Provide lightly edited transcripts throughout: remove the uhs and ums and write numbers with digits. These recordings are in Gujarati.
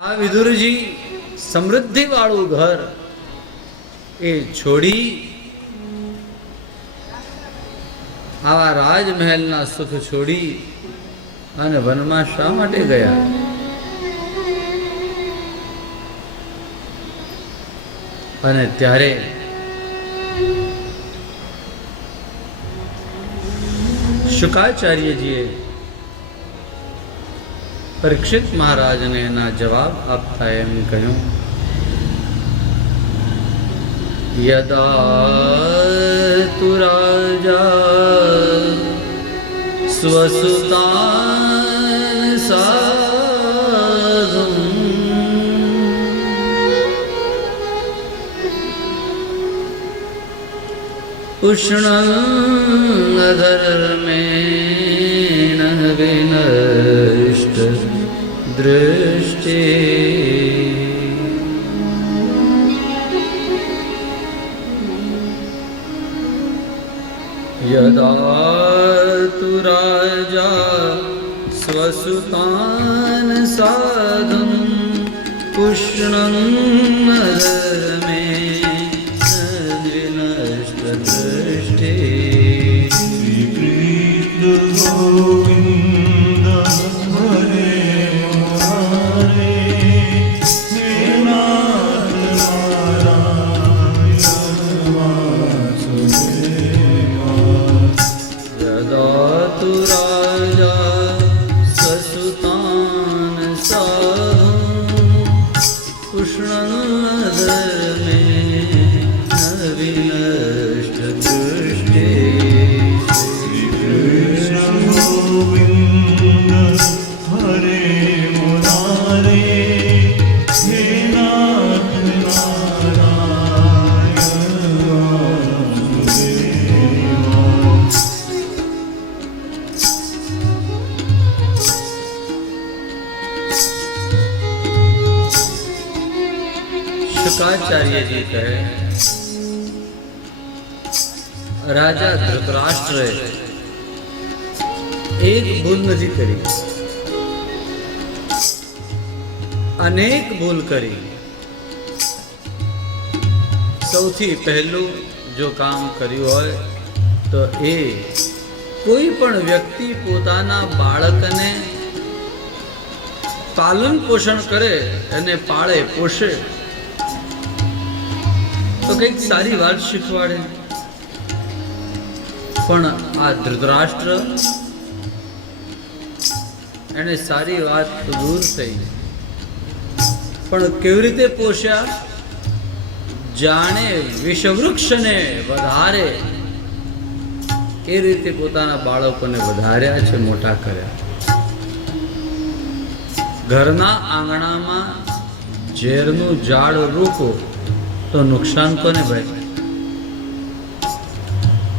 આ વિદુરજી સમૃદ્ધિ વાળું ઘર એ છોડી આવા રાજમહેલના સુખ છોડી અને વનમાં શા માટે ગયા? અને ત્યારે શુકાચાર્યજીએ પરીક્ષિત મહારાજને એના જવાબ આપતા એમ કહ્યું, યદા તુ રાજા સ્વસુતાન સાધું ઉષ્ણં અધર્મેણ વિનષ્ટ દૃષ્ટિ યદા તુ રાજા સ્વસુતાન સાધું ઉષ્ણં અધર્મેણ વિનષ્ટ દૃષ્ટિ. શ્રી કૃષ્ણ ગોવિંદ હરે મુરારે હે નાથ નારાયણ વાસુદેવા. યદા તુ રાજા સસુતાન સાધું ઉષ્ણં અધર્મેણ વિનષ્ટ દૃષ્ટિ. શ્રી કૃષ્ણ ગોવિંદ હરે મુરારે હે નાથ નારાયણ વાસુદેવા. શુકાચાર્યજી કહે, રાજા ધૃતરાષ્ટ્રએ એક ભૂલ નથી કરી, અનેક ભૂલ કરી. સૌથી પહેલું જો કામ કર્યું હોય તો એ કોઈ પણ વ્યક્તિ પોતાના બાળકને પાલન પોષણ કરે અને પાળે પોષે તો કંઈક સારી વાત શીખવાડે. પણ આ ધૃતરાષ્ટ્ર એને સારી વાત તો દૂર થઈ, પણ કેવી રીતે પોષ્યા? જાણે વિષવૃક્ષને વધારે એ રીતે પોતાના બાળકોને વધાર્યા છે, મોટા કર્યા. ઘરના આંગણામાં ઝેરનું ઝાડ રોકો તો નુકસાન કોને ભાઈ?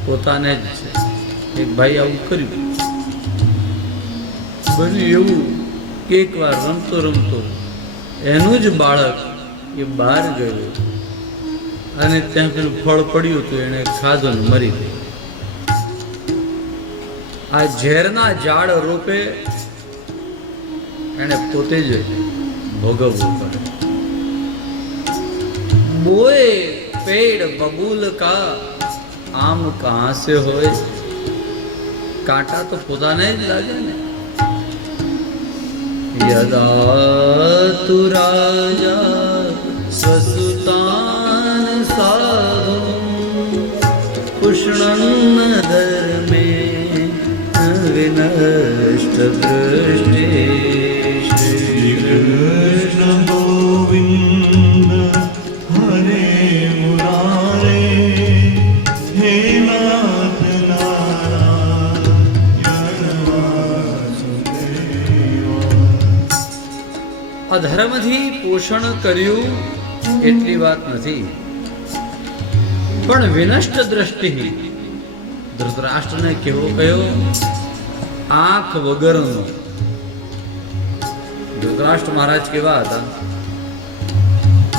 પોતાને જ છે. એક ભાઈ આવું કર્યું, બન્યું એવું કે એકવાર રમતો રમતો એનું જ બાળક એ બહાર ગયું અને ત્યાં પેલું ફળ પડ્યું હતું, એને ખાધું ને મરી ગયું. આ ઝેરના ઝાડ રોપે એને પોતે જ ભોગવવું પડે. બોએ પેડ બબૂલ કા આમ કહાં સે હોય? કાંટા તો પોતાને જ લાગે ને. યદા તુ રાજા સ્વસુતાન સાધું ઉષ્ણં ધર્મેણ વિનષ્ટ દૃષ્ટિ. શ્રી કૃષ્ણ ગોવિંદ હરે મુરારે હે નાથ નારાયણ વાસુદેવા. અધર્મથી પોષણ કર્યું એટલી વાત નથી, પણ વિનષ્ટ દ્રષ્ટિ. ધૃતરાષ્ટ્રને કેવો કયો? આંખ વગરનો. ધૃતરાષ્ટ્ર મહારાજ કેવા હતા?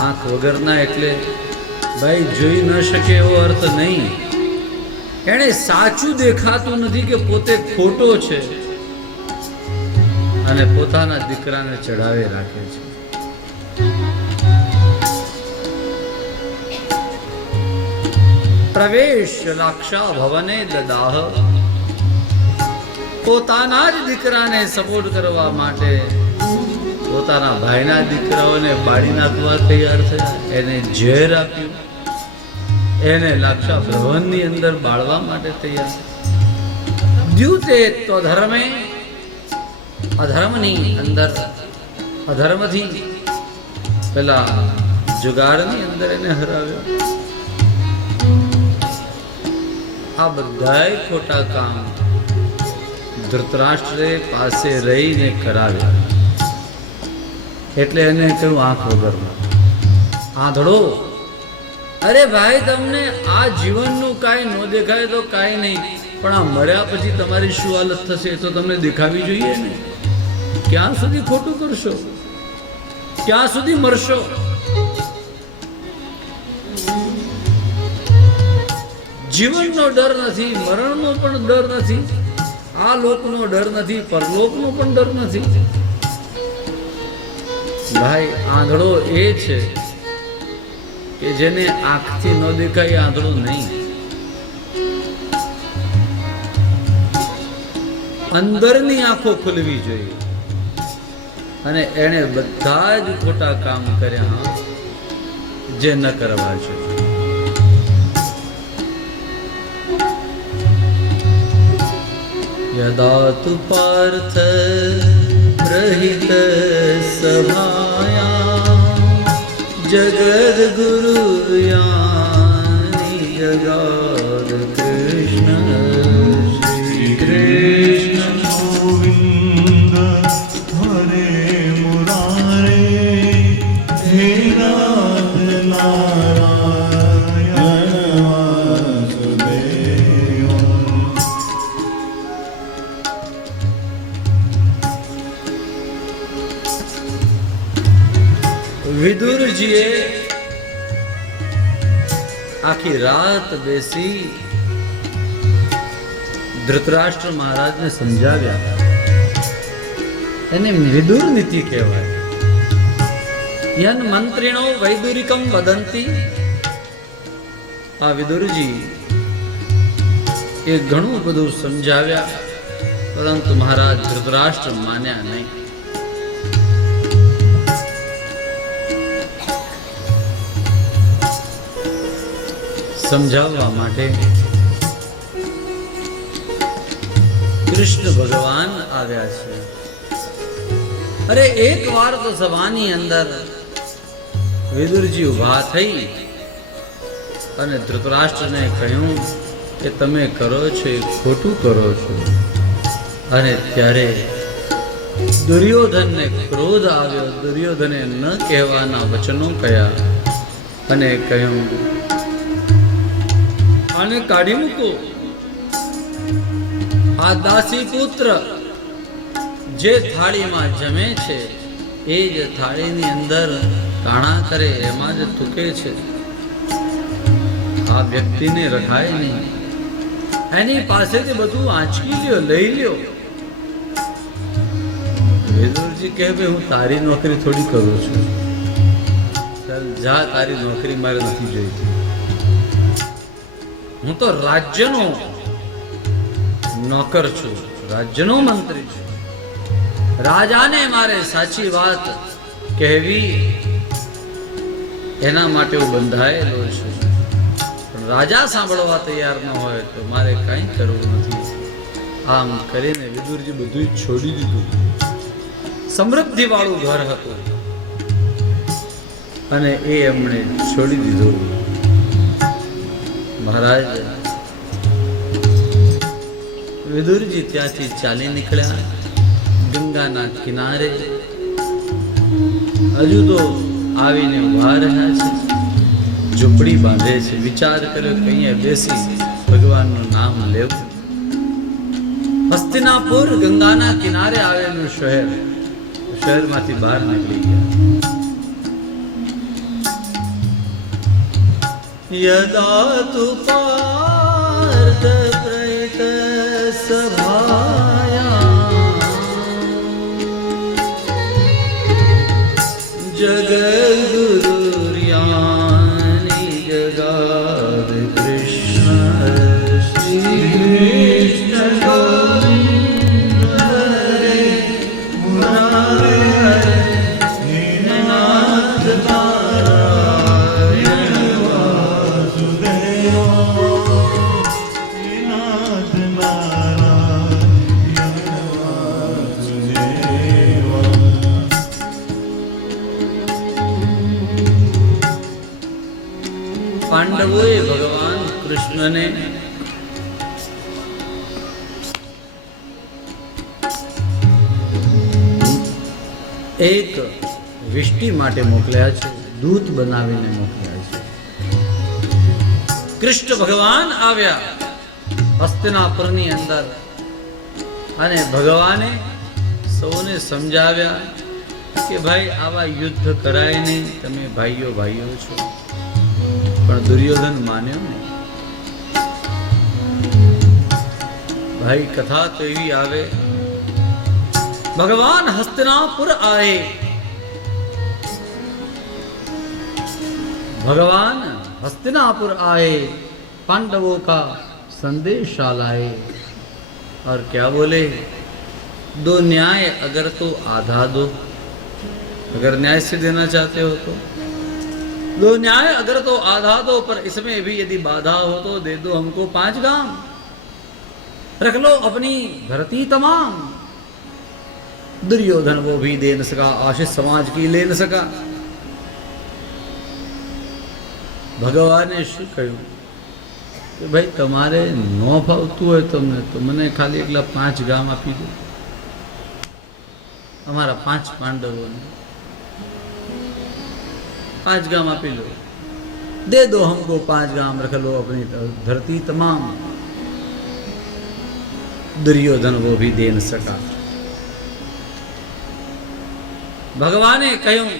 આંખ વગરના એટલે ભાઈ જોઈ ન શકે એવો અર્થ નહીં. એને સાચું દેખાતું નથી કે પોતે ખોટો છે અને પોતાના દીકરાને ચડાવી રાખે છે. પ્રવેશ લાક્ષા ભવને દદાહ. પોતાના જ દીકરાને સપોર્ટ કરવા માટે પોતાના ભાઈના દીકરાઓને બાળી નાખવા તૈયાર થયા, એને ઝેર આપ્યું, એને લાક્ષા ભવનની અંદર બાળવા માટે તૈયાર. દ્યુતે તો ધર્મે, અધર્મની અંદર અધર્મથી પેલા જુગારની અંદર એને હરાવ્યો. આ બધાય ખોટા કામ ધૃતરાષ્ટ્રે પાસે રહીને કરાવ્યા. એટલે એને કહ્યું આંખ વગરનો આંધળો, અરે ભાઈ તમને આ જીવનનું કાંઈ ન દેખાય તો કાંઈ નહીં, પણ આ મર્યા પછી તમારી શું હાલત થશે એ તો તમને દેખાવી જોઈએ ને. ક્યાં સુધી ખોટું કરશો, ક્યાં સુધી મરશો? જીવનનો ડર નથી, મરણનો પણ ડર નથી, આ લોકનો ડર નથી, પરલોકનો પણ ડર નથી. ભાઈ આંધળો એ છે કે જેને આંખથી ન દેખાય, આંધળો નહીં. અંદરની આંખો ખુલવી જોઈએ. અને એણે બધા જ ખોટા કામ કર્યા જે ન કરવા છે. યદા તુ પાર્થ પ્રહિત સભાયા જગદ ગુરુ યાની જગાદ કૃષ્ણ શ્રી કૃષ્ણ ગોવિંદ હરે મુરારે હે નાથ નારાયણ વાસુદેવ. વિદુરજીએ આખી રાત બેસી ધૃતરાષ્ટ્ર મહારાજને સમજાવ્યા. એને વિદુર નીતિ કહેવાય. યન મંત્રીણો વૈદુરિકમ વદંતી. આ વિદુરજી એ ઘણું બધું સમજાવ્યા, પરંતુ મહારાજ ધૃતરાષ્ટ્ર માન્યા નહીં. સમજાવવા માટે કૃષ્ણ ભગવાન આવ્યા છે. અરે એક વાર તો સભાની અંદર વિદુરજી ઉભા થઈ અને ધૃતરાષ્ટ્રને કહ્યું કે તમે કરો છો એ ખોટું કરો છો. અને ત્યારે દુર્યોધનને ક્રોધ આવ્યો. દુર્યોધને ન કહેવાના વચનો કહ્યા અને કહ્યું આને કાઢી મૂકો. આ દાસી પુત્ર જે થાળીમાં જમે છે એ જ થાળીની અંદર કાણા કરે, એમાં જ થૂકે છે. આ વ્યક્તિને રખાય નહીં. એની પાસેથી બધું આંચકી લ્યો, લઈ લ્યો. વિદુરજી કહે ભાઈ હું તારી નોકરી થોડી કરું છું, ચાલ જા, તારી નોકરી મારે નથી જોઈતી. હું તો રાજ્યનો નોકર છું, રાજ્યનો મંત્રી છું. રાજાને મારે સાચી વાત કહેવી એના માટે હું બંધાયેલો છું. પણ રાજા સાંભળવા તૈયાર ન હોય તો મારે કંઈ કરવું નથી. આમ કરીને વિદુરજી બધું છોડી દીધું. સમૃદ્ધિ વાળું ઘર હતું અને એ એમણે છોડી દીધું. મહારાજ વિદુરજી ત્યાંથી ચાલી નીકળ્યા ગંગાના કિનારે. હજુ તો આવીને ઉભા રહ્યા છે, ઝૂંપડી બાંધે છે. વિચાર કર્યો કે અહીંયા બેસી ભગવાનનું નામ લેવું. હસ્તિનાપુર ગંગાના કિનારે આવેલું શહેર. શહેરમાંથી બહાર નીકળી ગયા. યદા તુ પાર્થ પ્રહિત સભાયા જગદગુરુર્યાનિ જગાદ કૃષ્ણ પાંડવોએ ભગવાન કૃષ્ણને એક વિષ્ટિ માટે મોકલ્યા છે, દૂત બનાવીને મોકલ્યા છે. કૃષ્ણ ભગવાન આવ્યા હસ્તિનાપુરની અંદર અને ભગવાને સૌને સમજાવ્યા કે ભાઈ આવા યુદ્ધ કરાય નહીં, તમે ભાઈઓ ભાઈઓ છો. પણ દુર્યોધન માન્યો નહીં. ભાઈ કથા તો એવી આવે, भगवान हस्तिनापुर आए, भगवान हस्तिनापुर आए, पांडवों का संदेशा लाए. और क्या बोले, दो न्याय अगर तो आधा दो, अगर न्याय से देना चाहते हो तो दो न्याय अगर तो आधा दो, पर इसमें भी यदि बाधा हो तो दे दो हमको 5 गांव, रख लो अपनी धरती तमाम. दुर्योधन वो भी दे न सका, आशिष समाज की ले न सका. ભગવાને શું કહ્યું કે ભાઈ તમારે ન ફાવતું હોય તમને તો મને ખાલી એકલા 5 ગામ આપી દો, અમારા 5 પાંડવોને 5 ગામ આપી લો, दे दो हमको 5 गांव, रख लो अपनी धरती तमाम. दुर्योधन वो भी दे न सका. ભગવાને કહ્યું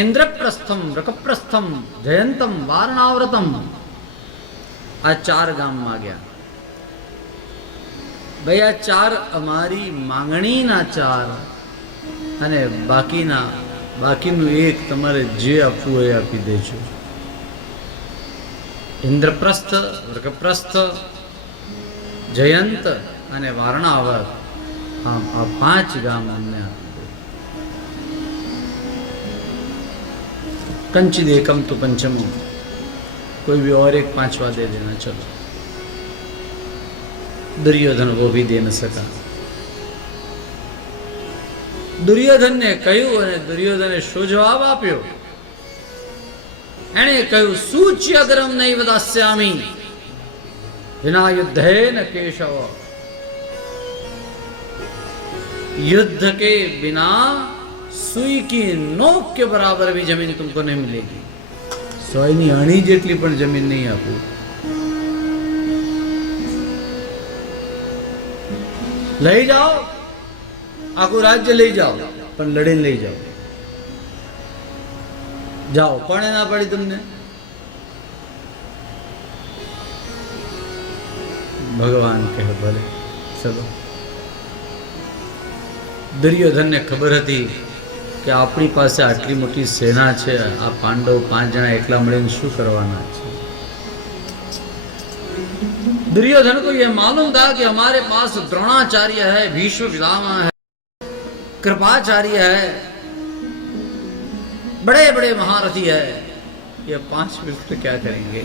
ઇન્દ્રપ્રસ્થમ, રકપ્રસ્થમ, જયંતમ, વારણાવ્રતમ, આ 4 ગામ માગ્યા. ભાઈ આ 4 અમારી માંગણીના 4 અને બાકીનું 1 તમારે જે આપવું હોય આપી દેજો. ઇન્દ્રપ્રસ્થ, રકપ્રસ્થ, જયંત અને વારણાવત, આ 5 ગામ અમને આપી દો. कंचिद एकम तो पंचमो, कोई भी और एक 5वां दे देना. चलो. दुर्योधन वो भी दे न सका. दुर्योधन ने કહ્યું અને દુર્યોધને શું જવાબ આપ્યો? એણે કહ્યું સૂચ્ય અગ્રમ નૈવ દાસ્યામી વિના યુદ્ધેન કેશવ. युद्ध के बिना सुई की नोक के बराबर भी जमीन तुमको नहीं मिलेगी. सोयनी अणी जेटली पण जमीन नहीं आपू. લઈ જાઓ, આખું રાજ્ય લઈ જાઓ, પણ લડીને લઈ જાઓ. જાઓ. કોણે ના પાડી તમને? ભગવાન કહે ભલે ચલો. દુર્યોધનને ખબર હતી કે આપણી પાસે આટલી મોટી સેના છે, આ પાંડવ 5 જણા એકલા મળીને શું કરવાના છે. दुर्योधन को यह मालूम था कि हमारे पास द्रोणाचार्य है, भीष्म पितामह है, कृपाचार्य है, बड़े बड़े महारथी है. ये 5 मिलकर क्या करेंगे?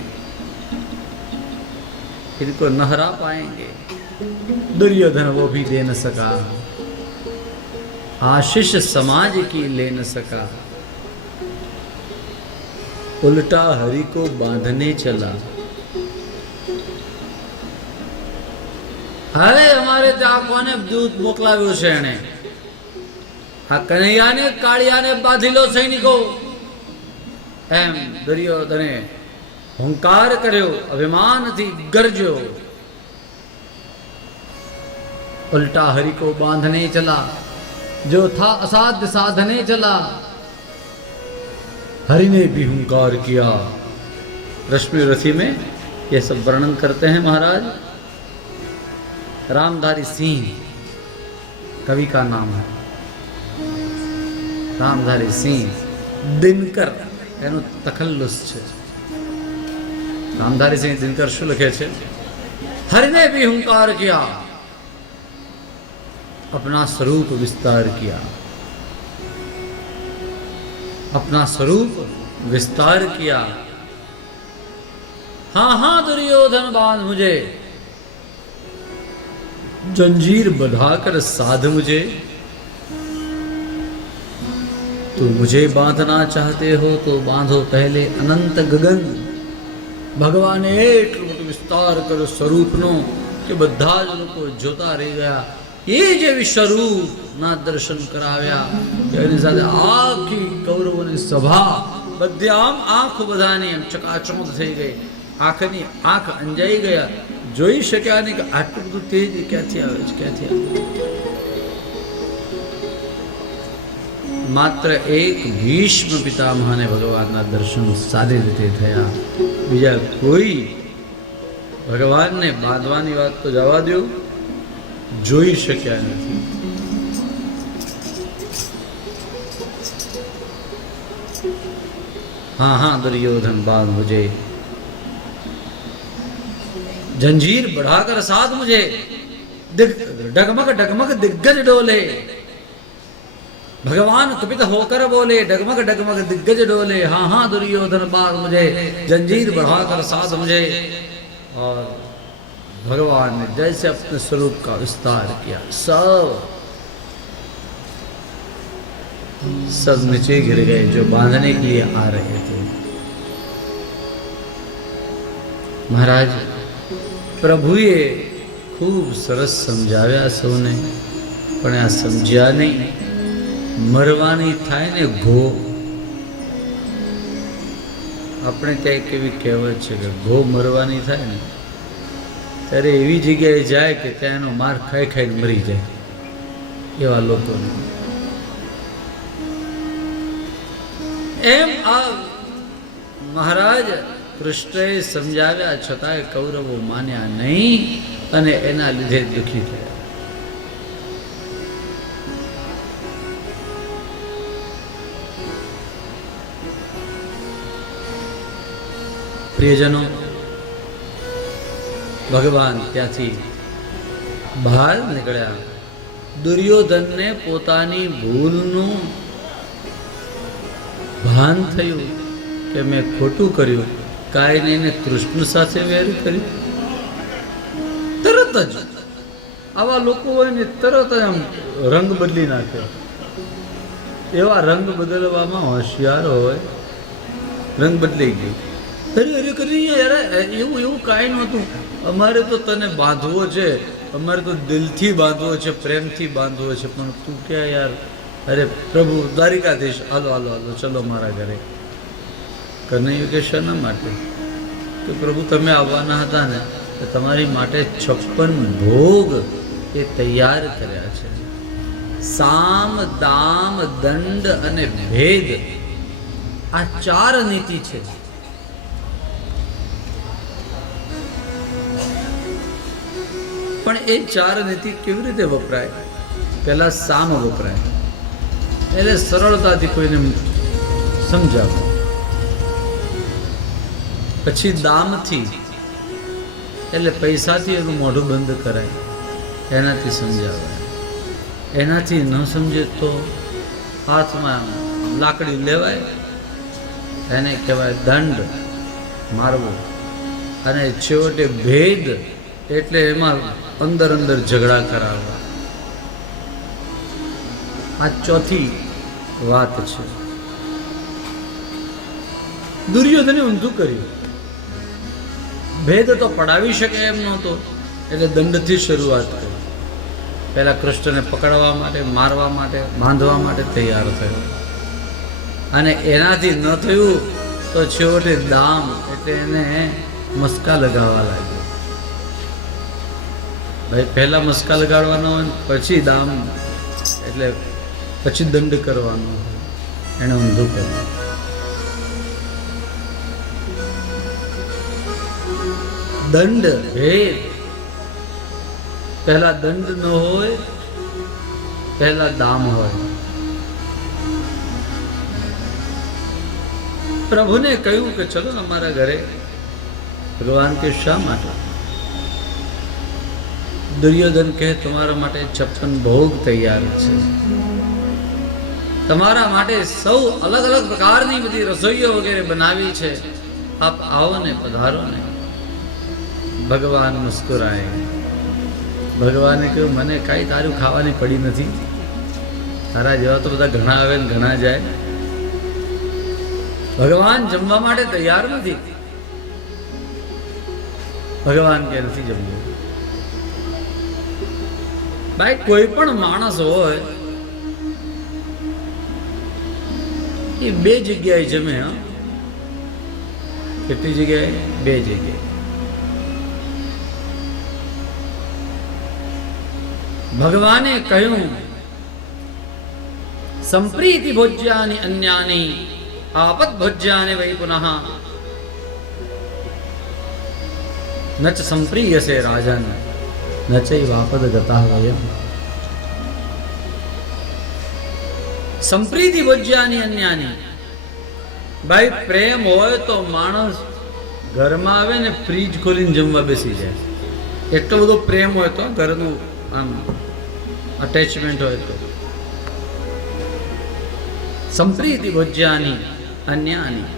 इनको न हरा पाएंगे. दुर्योधन वो भी दे न सका, आशीष समाज की ले न सका, उल्टा हरि को बांधने चला. હવે અમારે ત્યાં કોને દૂત મોકલાવ્યું છે? એને આ કનૈયાને કાળિયાને બાંધી લો સૈનિકો, એમ દુર્યોધને હુંકાર કર્યો, અભિમાનથી ગરજ્યો. उल्टा हरि को बांधने चला, जो था असाध्य साधने चला. हरि ने भी हुंकार किया. रश्मि रथी में ये सब वर्णन करते हैं महाराज. रामधारी सिंह कवि का नाम है, रामधारी सिंह. દિનકર એનું તખલ્લુસ છે. રામધારી સિંહ દિનકર શું લખે છે? હરિને भी हुंकार किया, अपना स्वरूप विस्तार किया, अपना स्वरूप विस्तार किया. हाँ हाँ दुर्योधन बांध मुझे, जंजीर बंधाकर साध मुझे. तो मुझे बांधना चाहते हो तो बांधो पहले अनंत गगन. ભગવાને એટલું મોટું વિસ્તાર કર્યો સ્વરૂપનો કે બધા જ લોકો જોતા રહી ગયા. એ જેવી સ્વરૂપના દર્શન કરાવ્યા એની સાથે આખી કૌરવોની સભા બધી આમ આંખ બધાની એમ ચકાચમક થઈ ગઈ. આંખની આંખ અંજાઈ ગયા. જોઈ શક્યા નહીં કે આટલું બધું તેજ ક્યાંથી આવે છે, ક્યાંથી આવે. માત્ર એક ભીષ્મ પિતામહને ભગવાનના દર્શન સારી રીતે થયા. બીજા કોઈ ભગવાનને બાંધવાની વાત તો જવા દો, જોઈ શક્યા નથી. हाँ हाँ दुर्योधन बांध मुझे, जंजीर बढ़ाकर साथ मुझे, डगमग डगमग दिग्गज डोले. भगवान कुपित होकर बोले, डगमग डगमग दिग्गज डोले. हाँ हाँ दुर्योधन बांध मुझे, जंजीर बढ़ाकर साथ मुझे. और भगवान ने जैसे अपने स्वरूप का विस्तार किया, सब नीचे गिर गए जो बांधने के लिए आ रहे थे. महाराज प्रभुए खूब सरस समझाव्या सौने, पण आ समझ्या नहीं. मरवानी थाय ने घो. આપણે ત્યાં એક એવી કહેવત છે કે ઘો મરવાની થાય ને ત્યારે એવી જગ્યાએ જાય કે ત્યાં એનો માર ખાઈ ખાઈને મરી જાય. એવા લોકોને એમ આ મહારાજ કૃષ્ણએ સમજાવ્યા છતાંય કૌરવો માન્યા નહીં અને એના લીધે દુઃખી થયા. પ્રિયજનો, ભગવાન ત્યાંથી બહાર નીકળ્યા. દુર્યોધનને પોતાની ભૂલનું ભાન થયું કે મેં ખોટું કર્યું. કાંઈ નહીં ને કૃષ્ણ સાથે વેર કર્યું. તરત જ આવા લોકો હોય ને તરત જ આમ રંગ બદલી નાખે. એવા રંગ બદલવામાં હોશિયાર હોય. રંગ બદલાઈ ગયો. અરે અરે કરી યાર, એવું કાંઈ નહોતું. અમારે તો તને બાંધવો છે, અમારે તો દિલથી બાંધવો છે, પ્રેમથી બાંધવો છે. પણ તું ક્યાં યાર, અરે પ્રભુ દ્વારિકાધીશ, હાલો હાલો હાલો ચલો મારા ઘરે. કનૈયું કે શાના માટે? કે પ્રભુ તમે આવવાના હતા ને તો તમારી માટે 56 ભોગ એ તૈયાર કર્યા છે. સામ દામ દંડ અને ભેદ, આ 4 નીતિ છે. પણ એ 4 નીતિ કેવી રીતે વપરાય? પહેલા સામ વપરાય એટલે સરળતાથી કોઈને સમજાવો. પછી દામથી એટલે પૈસાથી એનું મોઢું બંધ કરાય, એનાથી સમજાવાય. એનાથી ન સમજે તો હાથમાં લાકડી લેવાય, એને કહેવાય દંડ, મારવો. અને છેવટે ભેદ એટલે એમાં અંદર અંદર ઝઘડા કરાવવા. આ 4થી વાત છે. દુર્યોધને ઊંધું કર્યું. ભેદ તો પડાવી શકે એમ નહોતો એટલે દંડથી શરૂઆત કરી. પહેલા કૃષ્ણને પકડવા માટે, મારવા માટે, બાંધવા માટે તૈયાર થયો. અને એનાથી ન થયું તો છેવટે દામ એટલે એને મસ્કા લગાવવા લાગ્યો. ભાઈ પહેલા મસ્કા લગાડવાનો હોય પછી દામ એટલે પછી દંડ કરવાનો. એને ઊંધું કર્યું. દંડ ભેદ, પહેલા દંડ ન હોય, પહેલા દામ હોય. પ્રભુને કહ્યું કે ચલો અમારા ઘરે. ભગવાન કે શા માટે? દુર્યોધન કહે તમારા માટે 56 ભોગ તૈયાર છે. તમારા માટે સૌ અલગ અલગ પ્રકારની બધી રસોઈઓ વગેરે બનાવી છે. આપ આવો ને, પધારો ને. ભગવાન મુસ્કુરાય. ભગવાને કહ્યું મને કાંઈ તારું ખાવાની પડી નથી. તારા જેવા તો બધા ઘણા આવે ને ઘણા જાય. ભગવાન જમવા માટે તૈયાર નથી. ભગવાન કે નથી જમવું. ભાઈ કોઈ પણ માણસ હોય એ બે જગ્યાએ જમે. હા, કેટલી જગ્યાએ? બે જગ્યાએ. ભગવાને કહ્યું સંપ્રીતિ ભોજ્યાની અન્યાની આપદ ભોજ્યાને વૈ પુનઃ ન ચ સંપ્રીયસે રાજન ન ચૈવાપદ ગતા વયમ. સંપ્રીતિ ભોજ્યાની અન્યાની. ભાઈ પ્રેમ હોય તો માણસ ઘરમાં આવે ને ફ્રીજ ખોલીને જમવા બેસી જાય. એટલો બધો પ્રેમ હોય તો ઘરનું આમ અટેચમેન્ટ હોય તો. સંપ્રીતિ ભોજ્યાની અન્યાની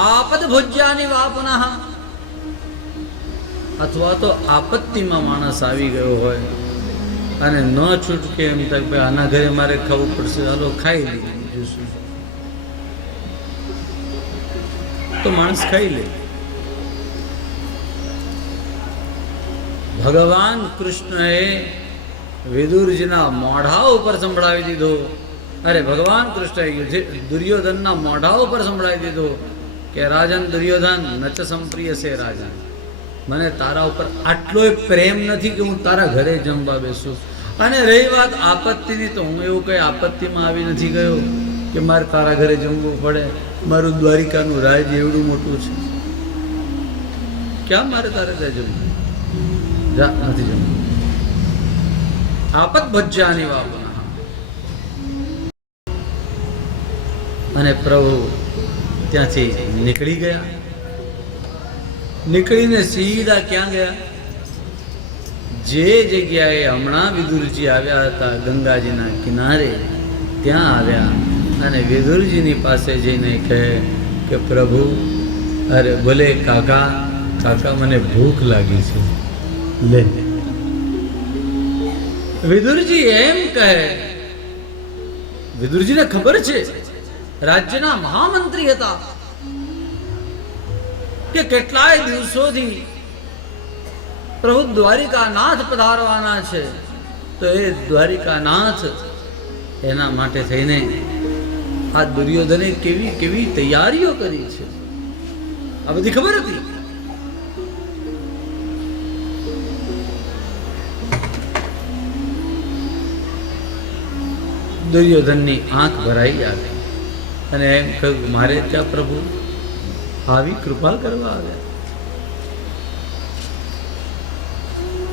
આપદ ભોજ્યાની વા પુનઃ. અથવા તો આપત્તિમાં માણસ આવી ગયો હોય અને ન છૂટકે એમ થાય ભાઈ આના ઘરે મારે ખાવું પડશે, હાલો ખાઈ લઈએ, બીજું શું. તો માણસ ખાઈ લે. ભગવાન કૃષ્ણએ વિદુરજીના મોઢા ઉપર સંભળાવી દીધો. અરે ભગવાન કૃષ્ણએ દુર્યોધનના મોઢા ઉપર સંભળાવી દીધો કે રાજન દુર્યોધન નચ સંપ્રિય છે રાજન, મને તારા ઉપર આટલો પ્રેમ નથી કે હું તારા ઘરે જમવા બેસું. અને રહી વાત આપત્તિની, તો હું એવું કઈ આપત્તિમાં આવી નથી ગયો કે મારે તારા ઘરે જમવું પડે. મારું દ્વારિકાનું રાજ એવડું મોટું છે, ક્યાં મારે તારે ત્યાં જમવું? નથી જમવું. આપત ભજ્યાની વાપના. અને પ્રભુ ત્યાંથી નીકળી ગયા. નીકળીને સીધા ક્યાં ગયા? જે જગ્યાએ હમણાં વિદુરજી આવ્યા હતા ગંગાજીના કિનારે, ત્યાં આવ્યા. અને વિદુરજીની પાસે જઈને કહે કે પ્રભુ, અરે ભલે કાકા, કાકા મને ભૂખ લાગી છે, લે. વિદુરજી એમ કહે. વિદુરજીને ખબર છે, રાજ્યના મહામંત્રી હતા, કે કેટલાય દિવસોથી પ્રભુ દ્વારિકાનાથ પધારવાના છે. તો એ દ્વારિકાનાથ એના માટે થઈને આ દુર્યોધને કેવી કેવી તૈયારીઓ કરી છે, આ બધી ખબર હતી. દુર્યોધનની આંખ ભરાઈ આવી અને એમ કહ્યું મારે ત્યાં પ્રભુ આવી કૃપા કરવા આવ્યા.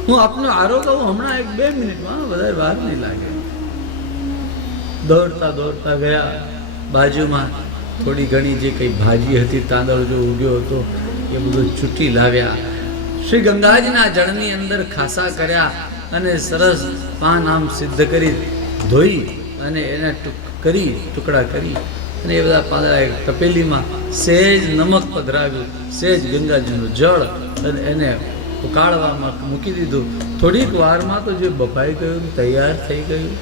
હું આપનો આરોગ્ય હમણાં 1-2 મિનિટમાં, વધારે વાર નહીં લાગે. દોડતા દોડતા ગયા. બાજુમાં થોડી ઘણી જે કઈ ભાજી હતી, તાંદળ જો ઉગ્યો હતો, એ બધું ચૂંટી લાવ્યા. શ્રી ગંગાજીના જળની અંદર ખાસા કર્યા અને સરસ પાન આમ સિદ્ધ કરી ધોઈ અને એને ટુકડા કરી અને એ બધા પાંદડા એક તપેલીમાં સહેજ નમક પધરાવ્યું, સહેજ ગંગાજીનું જળ અને એને ઉકાળવામાં મૂકી દીધું. થોડીક વારમાં તો જે બફાઈ ગયું, તૈયાર થઈ ગયું.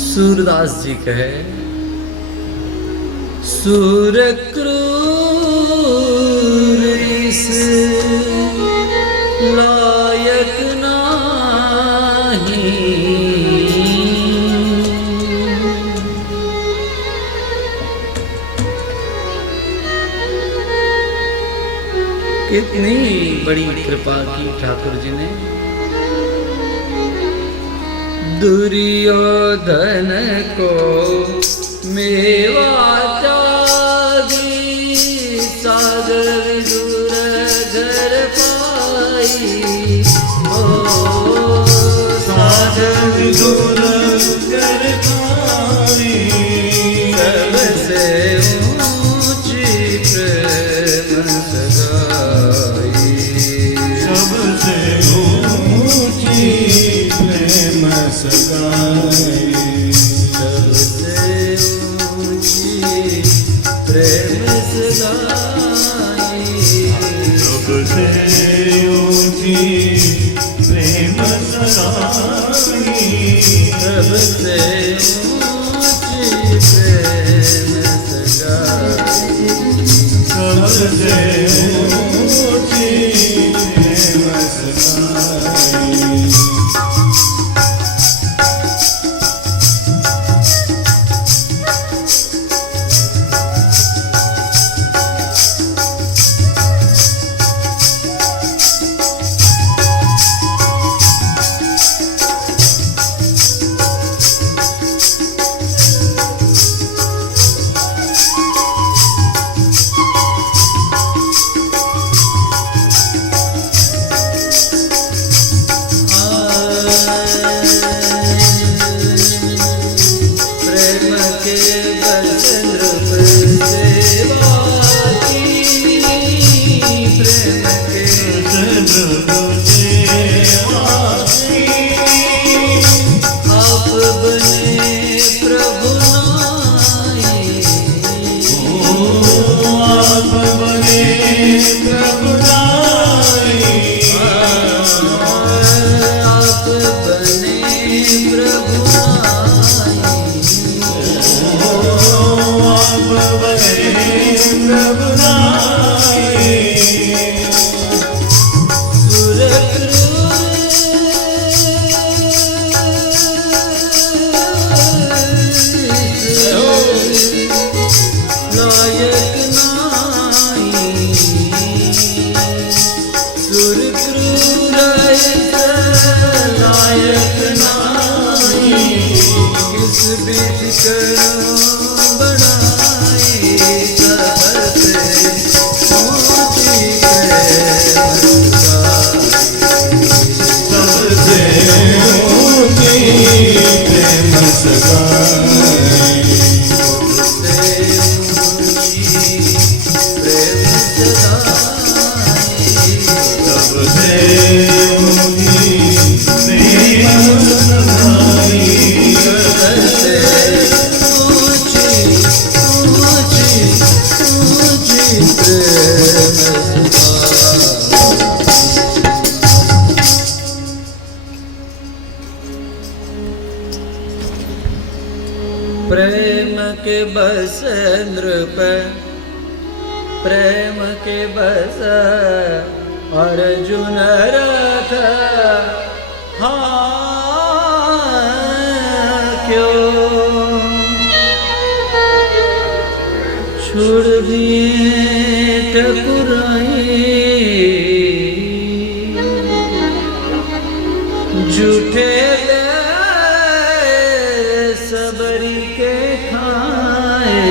सूरदास जी कहे सूर क्रूर इस लायक नहीं, कितनी बड़ी कृपा की ठाकुर जी ने. दुर्योधन को मेवा त्यागी सागर विदुर घर पाई. ओ सागर विदुर घर पाई, सबसे ऊंची प्रेम सगाई, सबसे ऊंची प्रेम सगाई, सबसे ऊंची प्रेम सगाई, सबसे ऊंची प्रेम सगाई. बीच करो बड़ाई सबसे ऊंची सबसे ऊंची प्रेम सगाई सबसे ऊंची प्रेम सगाई सबसे ऊंची ऊंची ऊंची प्रेम प्रेम के बस नृप प्रेम के बस अर्जुन रथ क्यों छोड़ दिए ठकुराई झूठे सबरी के खाए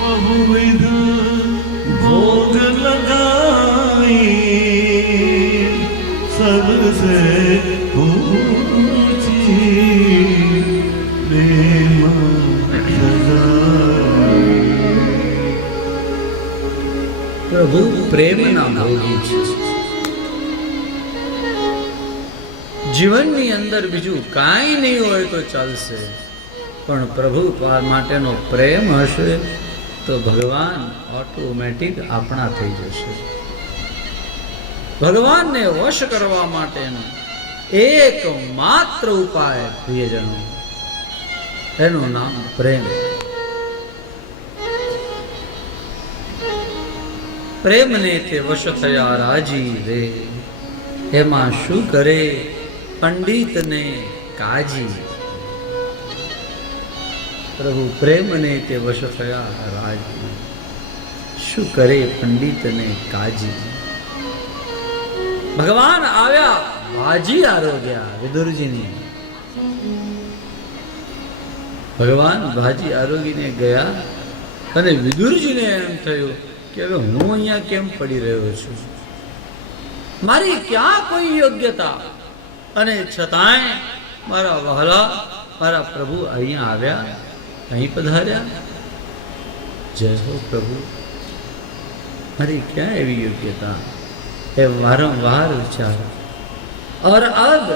बहुविध भोग लगाई सबसे ऊंची प्रेम सगाई प्रभु प्रेम ना भोगी છે જીવનની અંદર બીજું કાંઈ નહીં હોય તો ચાલશે પણ પ્રભુ માટેનો પ્રેમ હશે તો ભગવાન ઓટોમેટિક આપણા થઈ જશે. ભગવાનને વશ કરવા માટેનો એકમાત્ર ઉપાય પ્રિયજનો એનું નામ પ્રેમ. પ્રેમને તે વશ થયા રાજી રે એમાં શું કરે પંડિતને કાજી. પ્રભુ પ્રેમને તે વશ થયા રાજી શું કરે પંડિતને કાજી. ભગવાન આવ્યા બાજી આરોગ્યા વિદુરજીની. ભગવાન બાજી આરોગીને ગયા અને વિદુરજીને એમ થયું કે હવે હું અહીંયા કેમ પડી રહ્યો છું, મારી ક્યાં કોઈ યોગ્યતા, અને છતાંય મારા વહાલા મારા પ્રભુ અહીંયા આવ્યા, અહીં પધાર્યા. જય હો પ્રભુ, મારી ક્યાં એવી યોગ્યતા, એ वारंवार विचार. और अब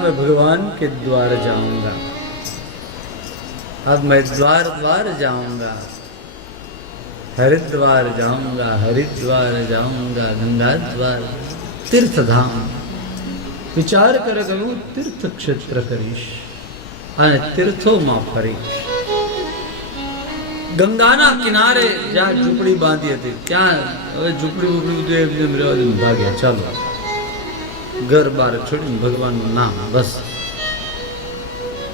मैं भगवान के द्वार जाऊंगा, अब मैं द्वार द्वार जाऊंगा, हरिद्वार जाऊंगा, हरिद्वार जाऊंगा, गंगा द्वार तीर्थ धाम. विचार कर गयो तीर्थ क्षेत्र करीश અને તીર્થોમાં ફરીશ. ગંગાના કિનારે જ્યાં ઝૂંપડી બાંધી હતી ત્યાં હવે ઝૂંપડી બુપડી બધું એમ રહેવા દે, ભાગ્યા. ચાલો ઘર બાર છોડીને ભગવાનનું નામ, બસ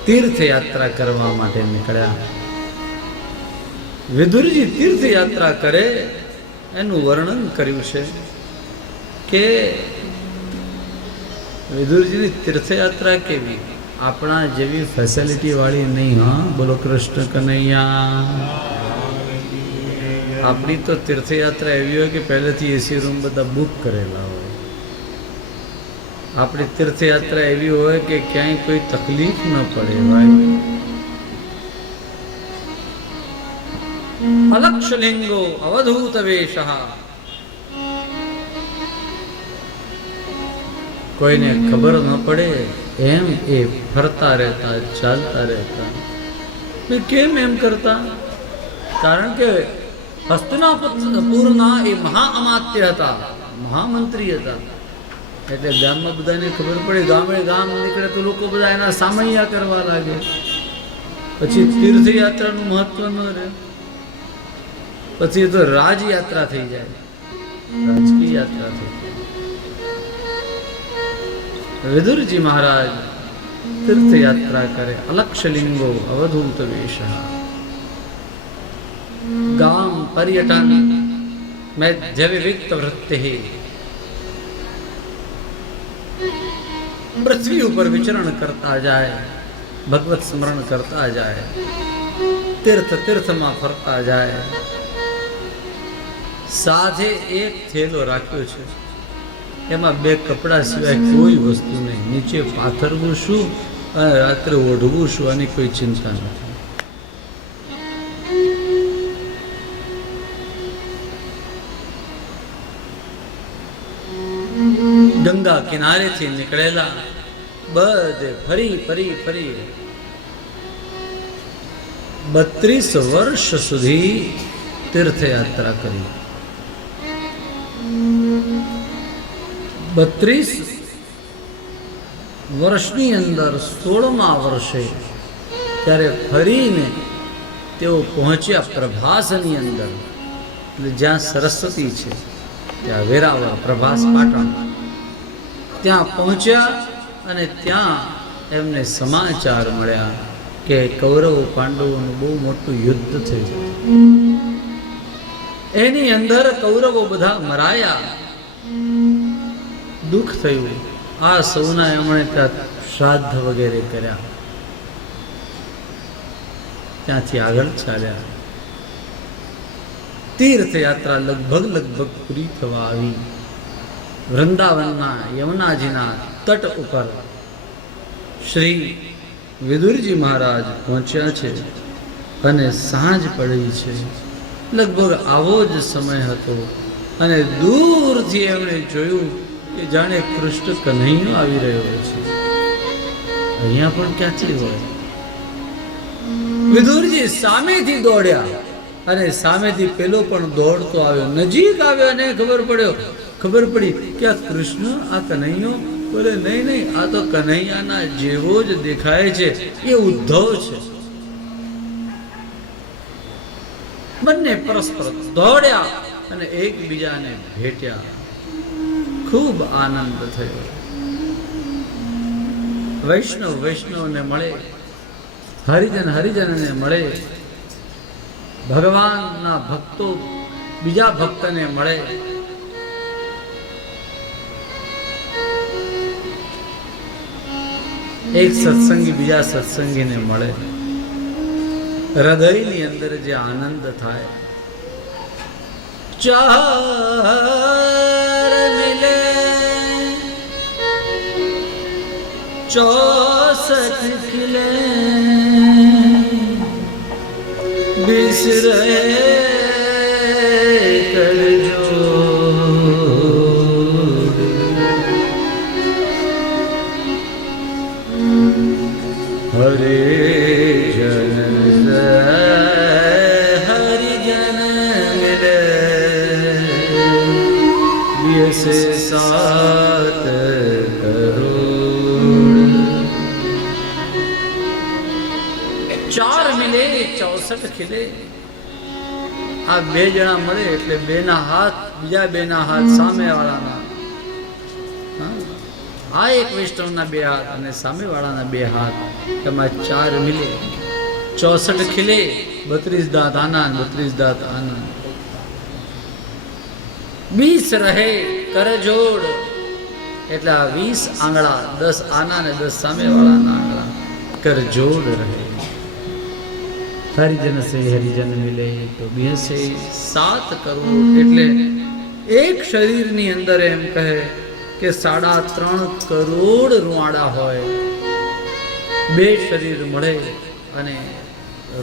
તીર્થયાત્રા કરવા માટે નીકળ્યા. વિદુરજી તીર્થયાત્રા કરે એનું વર્ણન કર્યું છે કે વિદુરજીની તીર્થયાત્રા કેવી, આપણા જેવી ફેસિલિટી વાળી નહીં. હા, બોલો કૃષ્ણ કનૈયા. આપણી તો તીર્થયાત્રા એવી હોય કે પહેલેથી એસી રૂમ બધા બુક કરેલા હોય. આપણી તીર્થયાત્રા એવી હોય કે ક્યાંય કોઈ તકલીફ ન પડે ભાઈ. અલક્ષલિંગો અવધૂત વેશ, કોઈને ખબર ન પડે એમ એ ફરતા રહેતા, ચાલતા રહેતા. કેમ એમ કરતા? કારણ કે હસ્તિનાપુરના એ મહાઅમાત્ય હતા, મહામંત્રી હતા. એટલે ગામમાં બધાને ખબર પડે, ગામે ગામ નીકળે તો લોકો બધા એના સામૈયા કરવા લાગે. પછી તીર્થયાત્રાનું મહત્વ ન રહે, પછી તો રાજયાત્રા થઈ જાય, રાજકીય યાત્રા થઈ જાય. વિદુરજી મહારાજ તીર્થયાત્રા કરે. અલક્ષલિંગો અવધૂત વેશ, ગામ પર્યટન મેં જૈવિક વૃત્તિ. પૃથ્વી ઉપર વિચરણ કરતા જાય, ભગવત સ્મરણ કરતા જાય, તીર્થ તીર્થમાં ફરતા જાય. સાથે એક થેલો રાખ્યો છે, એમાં બે કપડા સિવાય કોઈ વસ્તુ નહીં. નીચે પાથરવું શું અને રાત્રે ઓઢવું શું, આની કોઈ ચિંતા નથી. ગંગા કિનારેથી નીકળેલા, બધે ફરી ફરી ફરી 32 વર્ષ સુધી તીર્થયાત્રા કરી. 32 વર્ષની અંદર 16મા વર્ષે ત્યારે ફરીને તેઓ પહોંચ્યા પ્રભાસની અંદર, એટલે જ્યાં સરસ્વતી છે ત્યાં વેરાવળ પ્રભાસ પાટણ, ત્યાં પહોંચ્યા અને ત્યાં એમને સમાચાર મળ્યા કે કૌરવો પાંડવોનું બહુ મોટું યુદ્ધ થયું. એની અંદર કૌરવો બધા મરાયા. દુઃખ થયું. આ સૌના એમણે ત્યાં શ્રાદ્ધ વગેરે કર્યા. ત્યાંથી આગળ ચાલ્યા. તીર્થયાત્રા લગભગ પૂરી થવા આવી. વૃંદાવનના યમુનાજીના તટ ઉપર શ્રી વિદુરજી મહારાજ પહોંચ્યા છે અને સાંજ પડી છે. લગભગ આવો જ સમય હતો અને દૂરથી એમણે જોયું કે જાણે કૃષ્ણ કન્હૈયો આવી રહ્યો છે. અહીંયા પણ ક્યાંથી હોય? વિદુરજી સામેથી દોડ્યા અને સામેથી પેલો પણ દોડતો આવ્યો. નજીક આવ્યો અને ખબર પડી કે આ કૃષ્ણ, આ કન્હૈયો. બોલે નહીં, આ તો કન્હૈયાના જેવો જ દેખાય છે, એ ઉદ્ધવ છે. બંને પરસ્પર દોડ્યા અને એકબીજાને ભેટ્યા. ખૂબ આનંદ થયો. વૈષ્ણવને મળે, હરિજનને મળે, ભગવાનના ભક્તો બીજા ભક્તને મળે. એક સત્સંગી બીજા સત્સંગીને મળે. હૃદયની અંદર જે આનંદ થાય. 4 મિલે 64 ખિલે बिसरे करजो हरे जन हरिजन मिले से सात करोड़ 4 मिले 64 ખીલે. આ બે જણા મળે એટલે બેના હાથ, બીજા બેના હાથ સામે વાળાના. આ એક વૈષ્ણવના 2 હાથ અને સામે વાળાના 2 હાથ, એમાં 4 મિલે 64 ખીલે. 32 દાંત આના, 32 દાંત આના. 20 રહે કરજોડ, એટલે આ 20 આંગળા, 10 આના ને 10 સામે વાળાના આંગળા કરજોડ રહે. હરિજન સે હરિજન મિલે તો 7 કરોડ. એટલે એક શરીરની અંદર એમ કહે કે 3.5 કરોડ રૂવાડા હોય. 2 શરીર મળે અને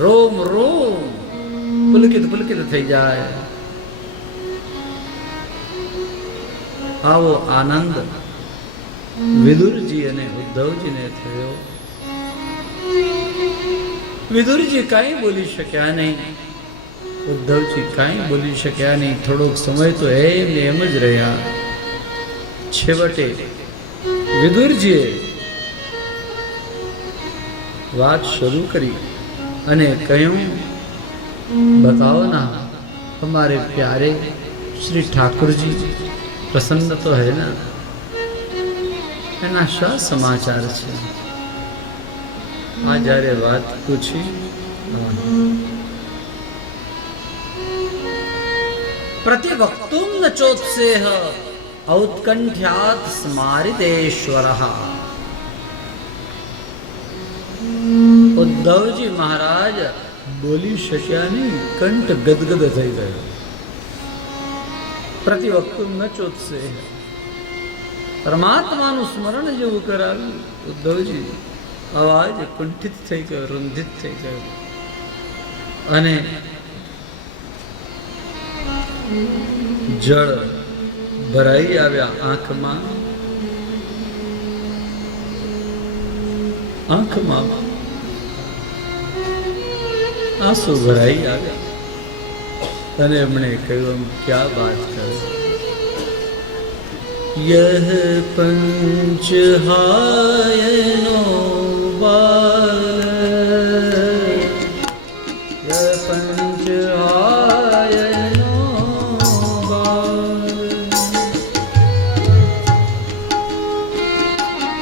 રોમ પુલકિત થઈ જાય. આવો આનંદ વિદુરજી અને ઉદ્ધવજીને થયો. વિદુરજી કાંઈ બોલી શક્યા નહીં, ઉદ્ધવજી કાંઈ બોલી શક્યા નહીં. થોડોક સમય તો એમ જ રહ્યા. છેવટે વિદુરજીએ વાત શરૂ કરી અને કહ્યું, बताओ ना हमारे प्यारे श्री ठाकुर जी प्रसन्न तो है ना, એના શા સમાચાર છે? આ જ્યારે વાત પૂછી, પ્રતિવક્તુમ ન ચોત્સેહ ઔત્કંઠ્યાત સ્મારિતેશ્વરઃ ઉદ્ધવજી મહારાજ બોલી શક્યા નહીં, કંઠ ગદગદ થઈ ગયો. પ્રતિ વખતું ન ચોથશે. પરમાત્માનું સ્મરણ જેવું કરાવ્યું, ઉદ્ધવજી અવાજ કુંઠિત થઈ ગયો, રૂંધિત થઈ ગયો. અને જળ ભરાઈ આવ્યા આંખમાં. આંખમાં આંસુ ભરાઈ આવ્યા. અને એમણે કહ્યું, ક્યાં વાત કરે. યહ પંચહાયનો બાલ, યહ પંચહાયનો બાલ.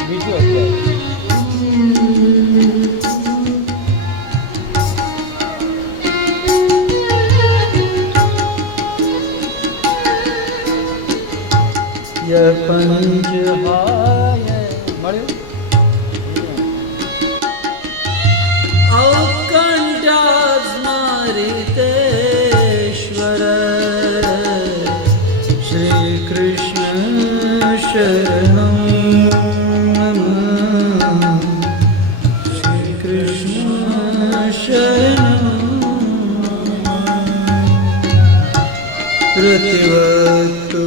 બીજો પંચહાય મળ્યો. ઔકંઠાસ્મરિતેશ્વર શ્રી કૃષ્ણ શરણમ, શ્રી કૃષ્ણ શરણમ. પ્રતિવક્તુ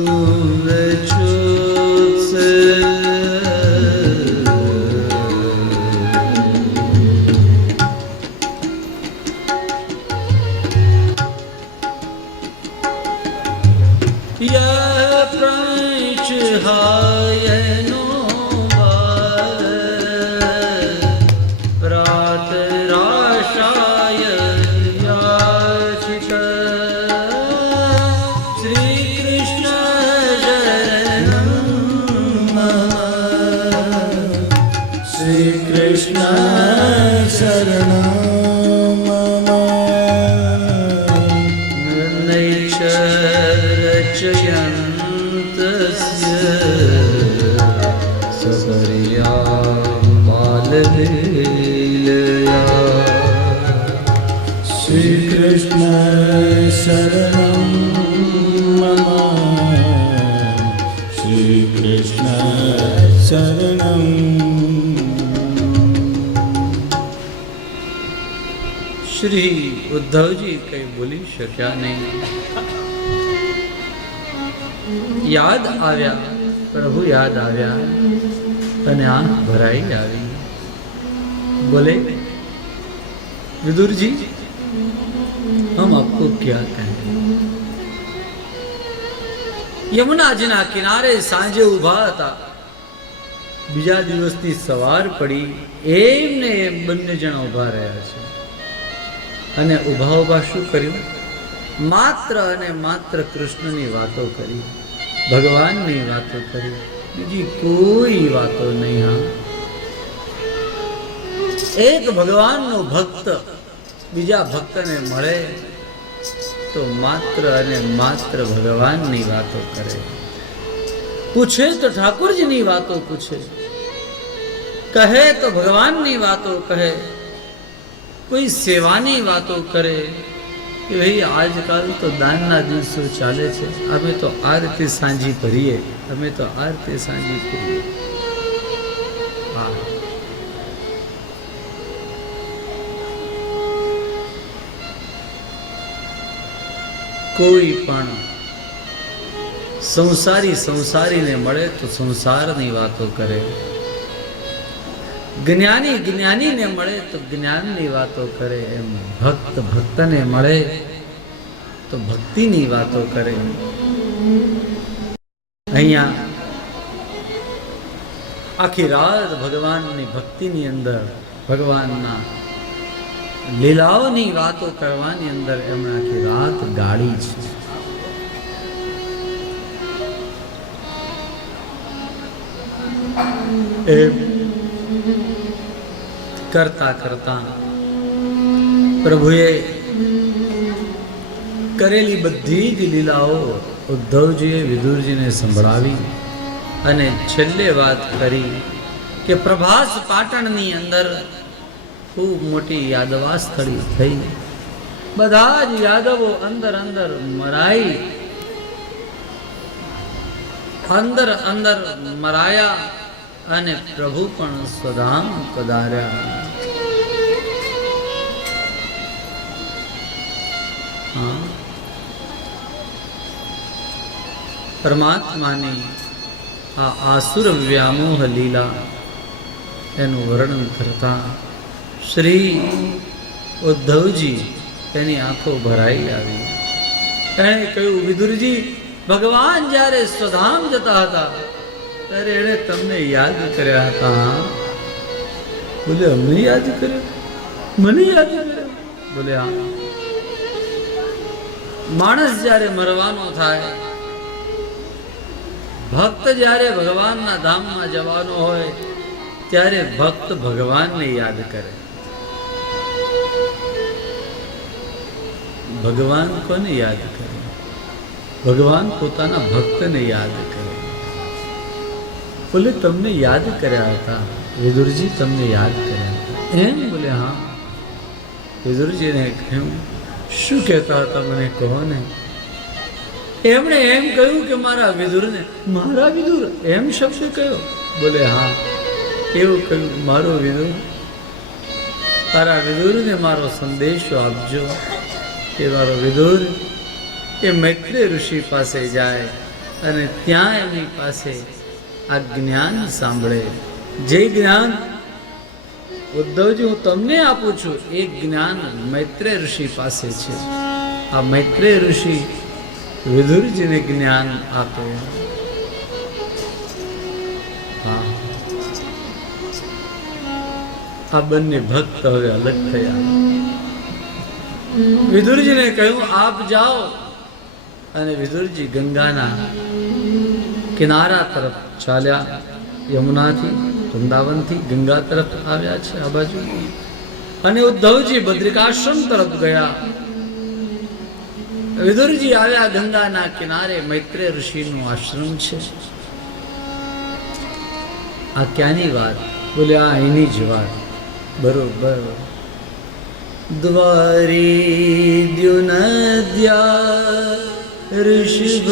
શ્રી ઉદ્ધવજી કઈ બોલી શક્યા નહીં. યાદ આવ્યા, પ્રભુ યાદ આવ્યા અને આંખ ભરાઈ આવી. બોલે, વિદુરજી हम आपको क्या कहें. યમુનાજીના કિનારે સાંજે ઊભા હતા. બીજા દિવસની સવાર પડી, એમને એમ બંને જણા ઊભા રહ્યા છે. અને ઊભા ઊભા શું કર્યું? માત્ર અને માત્ર કૃષ્ણની વાતો કરી, ભગવાનની વાતો કરી, બીજી કોઈ વાતો નહીં. હા, એક ભગવાનનો ભક્ત બીજા ભક્તને મળે તો માત્ર અને માત્ર ભગવાનની વાતો કરે. પૂછે તો ઠાકોરજીની વાતો પૂછે, કહે તો ભગવાનની વાતો કહે, કોઈ સેવાની વાતો કરે કે ભાઈ આજકાલ તો દાનના દિવસો ચાલે છે, અમે તો આ રીતે સાંજી ભરીએ, અમે તો આ રીતે સાંજી ભરીએ. કોઈ પણ સંસારીને મળે તો સંસારની વાતો કરે, જ્ઞાનીને મળે તો જ્ઞાનની વાતો કરે, એમ ભક્ત ભક્તને મળે તો ભક્તિની વાતો કરે. અહીંયા આખી રાત ભગવાનની ભક્તિની અંદર, ભગવાનના લીલાઓની વાતો કરવાની અંદર એમણે આખી રાત ગાળી છે. એ કરતા કરતા પ્રભુએ કરેલી બધી જ લીલાઓ ઉદ્ધવજીએ વિદુરજીને સંભળાવી અને છેલ્લે વાત કરી કે પ્રભાસ પાટણની અંદર ખૂબ મોટી યાદવા સ્થળી થઈ. બધા જ યાદવો અંદર અંદર મરાઈ, અંદર અંદર મરાયા અને પ્રભુ પણ સ્વધામ પધાર્યા. હા, પરમાત્માની આ આસુર વ્યામોહ લીલા એનું વર્ણન કરતા શ્રી ઉદ્ધવજી એની આંખો ભરાઈ આવી. એણે કહ્યું, વિદુરજી, ભગવાન જ્યારે સ્વધામ જતા હતા ત્યારે એણે તમને યાદ કર્યા હતા. બોલે, અમને યાદ કર્યો? મને યાદ કર્યો? બોલે, હા. માણસ જ્યારે મરવાનો થાય, ભક્ત જ્યારે ભગવાનના ધામમાં જવાનો હોય ત્યારે ભક્ત ભગવાનને યાદ કરે. ભગવાન કોને યાદ કરે? ભગવાન પોતાના ભક્તને યાદ કરે. બોલે, તમને યાદ કર્યા હતા વિદુરજી, તમને યાદ કર્યા હતા એમ? બોલે, હા. વિદુરજીને કહ્યું, શું કહેતા હતા મને કહો ને. એમણે એમ કહ્યું કે મારા વિદુરને, મારા વિદુર એમ શબ્દ કયો? બોલે, હા. એવું કહ્યું, મારો વિદુર, તારા વિદુરને મારો સંદેશો આપજો કે મારો વિદુર એ મૈત્રેય ઋષિ પાસે જાય અને ત્યાં એમની પાસે આ જ્ઞાન સાંભળે. જે જ્ઞાન ઉદ્ધવજી હું તમને આપું છું એ જ્ઞાન મૈત્રેય ઋષિ પાસે છે. આ મૈત્રેય ઋષિ વિદુરજીને જ્ઞાન આપે. હા, આ બંને ભક્ત હવે અલગ થયા. વિદુરજીને કહ્યું, આપ જાઓ. અને વિદુરજી ગંગાના કિનારા તરફ ચાલ્યા. યમુનાથી, વૃંદાવનથી ગંગા તરફ આવ્યા છે આ બાજુ. અને ઉદ્ધવજી બદ્રિકાશ્રમ તરફ ગયા. વિદુરજી આવ્યા ગંગાના કિનારે. મૈત્રેય ઋષિનું આશ્રમ છે. આ ક્યાંની વાત? બોલે, આ એની જ વાત. બરોબર. દ્વારી દ્યુનદ્યા ઋષભ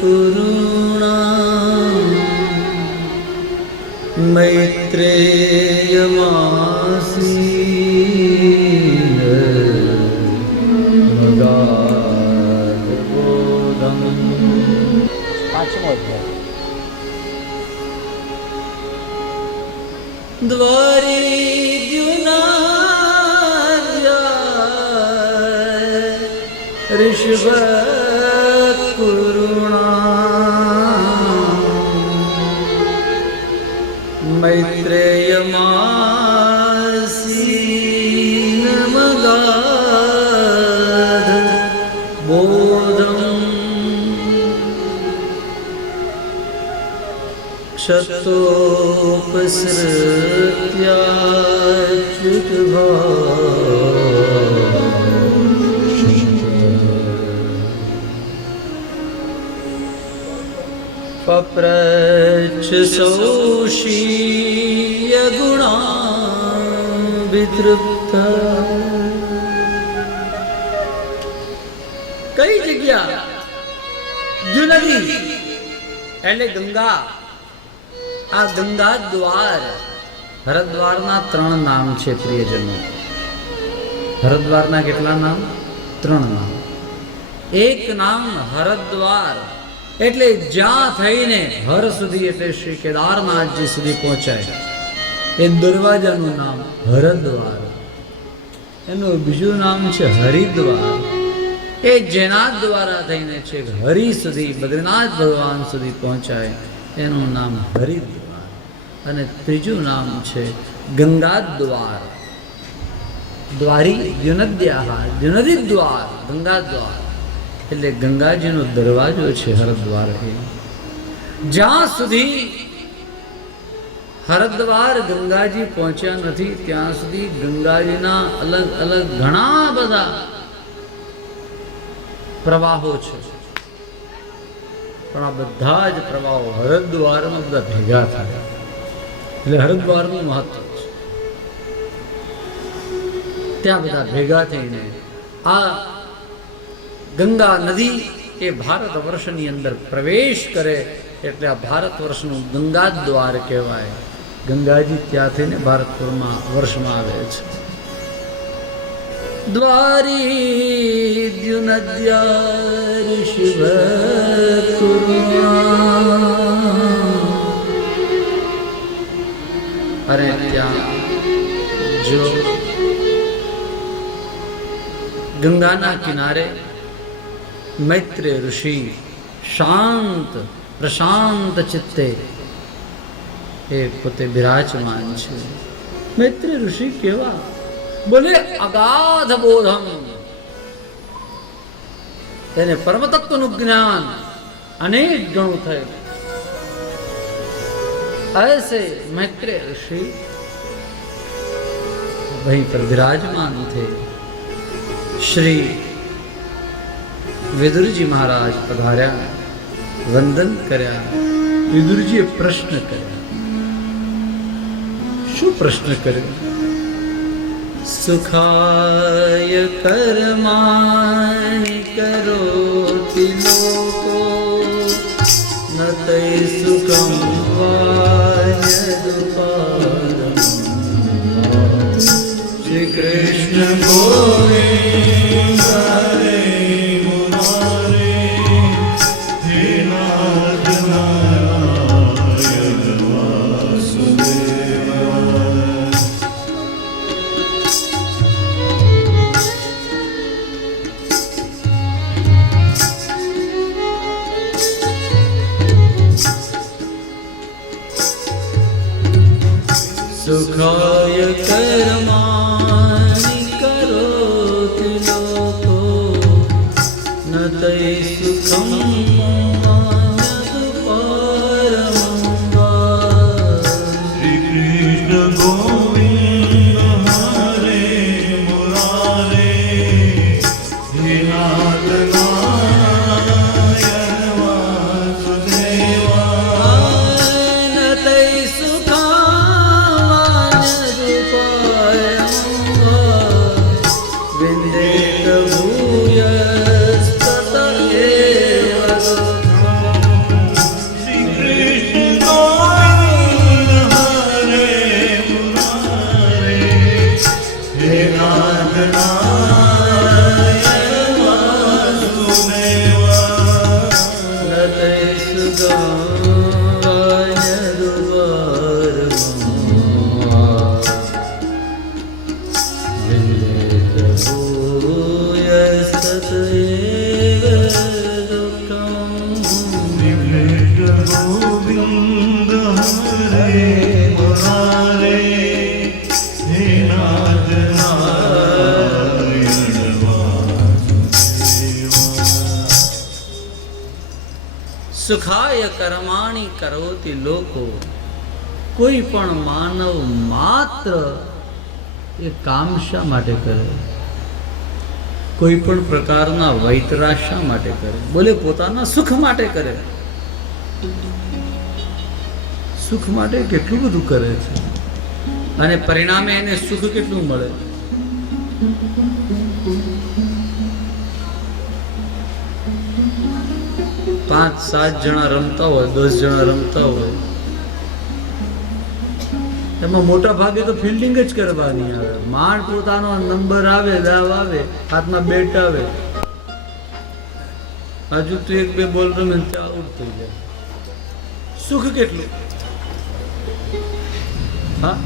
કુરુણા મૈત્રેયમાસી મગાદબોધમ. પાંચમો અધ્યાય. દ્વારી દ્યુનદ્યા ઋષભ મૈત્રેયમાસી મગાધ બોધમ ક્ષતોપસૃત્યાચ્યુતભાવ પપ્રચ્છ સૌશીય ગુણા વિતૃપ્ત. કઈ જગ્યા? દ્યુનદી એટલે ગંગા. આ ગંગા દ્વાર. હરદ્વારના 3 નામ છે પ્રિયજનો. હરદ્વારના કેટલા નામ? 3 નામ. એક નામ હરદ્વાર એટલે જ્યાં થઈને હર સુધી એટલે શ્રી કેદારનાથજી સુધી પહોંચાય એ દરવાજાનું નામ હરદ્વાર. એનું બીજું નામ છે હરિદ્વાર. એ જેના દ્વારા થઈને છે હરિ સુધી, બદ્રીનાથ ભગવાન સુધી પહોંચાય એનું નામ હરિદ્વાર. અને ત્રીજું નામ છે ગંગાદ્વાર. દ્વારી દ્યુનદ્યા, દ્યુનદી દ્વાર, ગંગાદ્વાર એટલે ગંગાજીનો દરવાજો છે હરદ્વાર. જ્યાં સુધી હરદ્વાર ગંગાજી પહોંચ્યા નથી ત્યાં સુધી ગંગાજીના અલગ અલગ ઘણા બધા પ્રવાહો છે. પણ આ બધા જ પ્રવાહો હરદ્વારમાં બધા ભેગા થાય એટલે હરદ્વારનું મહત્વ છે. ત્યાં બધા ભેગા થઈને આ ગંગા નદી એ ભારત વર્ષની અંદર પ્રવેશ કરે એટલે આ ભારત વર્ષનું ગંગા દ્વાર કહેવાય. ગંગાજી ત્યાં થઈને ભારતપુરમાં વર્ષમાં આવે છે. દ્વારી દ્યુનદ્યા શિવ અને ત્યાં જો ગંગાના કિનારે મૈત્રેય ઋષિ શાંત પ્રશાંત ચિત્તે એ પોતે બિરાજમાન છે. મૈત્રેય ઋષિ કેવા? બોલે અગાધ બોધમ, તેને પરમ તત્વનું જ્ઞાન અનેક ગણું થયું. ऐसे मैत्रेय ऋषि वहीं पर विराजमान थे. श्री विदुरजी महाराज पधार्या, वंदन કર્યા. વિદુરજીએ પ્રશ્ન કર્યા. શું પ્રશ્ન કર્યો? સુખાય કર્માણિ કરોતિ લોકો ન તૈ સુખમ વાન્યદુપારમ. શ્રી કૃષ્ણ ગોવિંદ હરે મુરારે હે નાથ નારાયણ વાસુદેવ. સુખાય કર્માણિ કરોતિ લોકો ન તૈ સુખમ વાન્યદુપારમ. શ્રી કૃષ્ણ ગોવિંદ હરે મુરારે હે નાથ નારાયણ વાસુદેવા. ન તૈ સુખમ વાન્યદુપારમ. વિંદેત ભૂયસ્તત એવ દુઃખમ. શ્રી કૃષ્ણ ગોવિંદ હરે મુરારે હે નાથ નારાયણ વાસુદેવા. ન તૈ સુખમ વાન્યદુપારમ. વિંદેત ભૂયસ્તત એવ દુઃખમ. ગોવિંદ હરે મુરારે હે નાથ નારાયણ વાસુદેવા. સુખાય કર્માણિ કરોતિ લોકો. કોઈ પણ માનવ માત્ર એ કામ શા માટે કરે? કોઈ પણ પ્રકારના વૈતરાગ શા માટે કરે? બોલે પોતાના સુખ માટે કરે. સુખ માટે કેટલું બધું કરે છે અને પરિણામે એને સુખ કેટલું મળે? પાંચ સાત જણા રમતા હોય, 10 જણા રમતા હોય, એમાં મોટા ભાગે તો ફિલ્ડિંગ જ કરવાની આવે. માંડ પોતાનો નંબર આવે, દાવ આવે, હાથમાં બેટ આવે, હજુ તો 1-2 બોલ રમે ત્યાં આઉટ થઈ જાય. સુખ કેટલું? હા,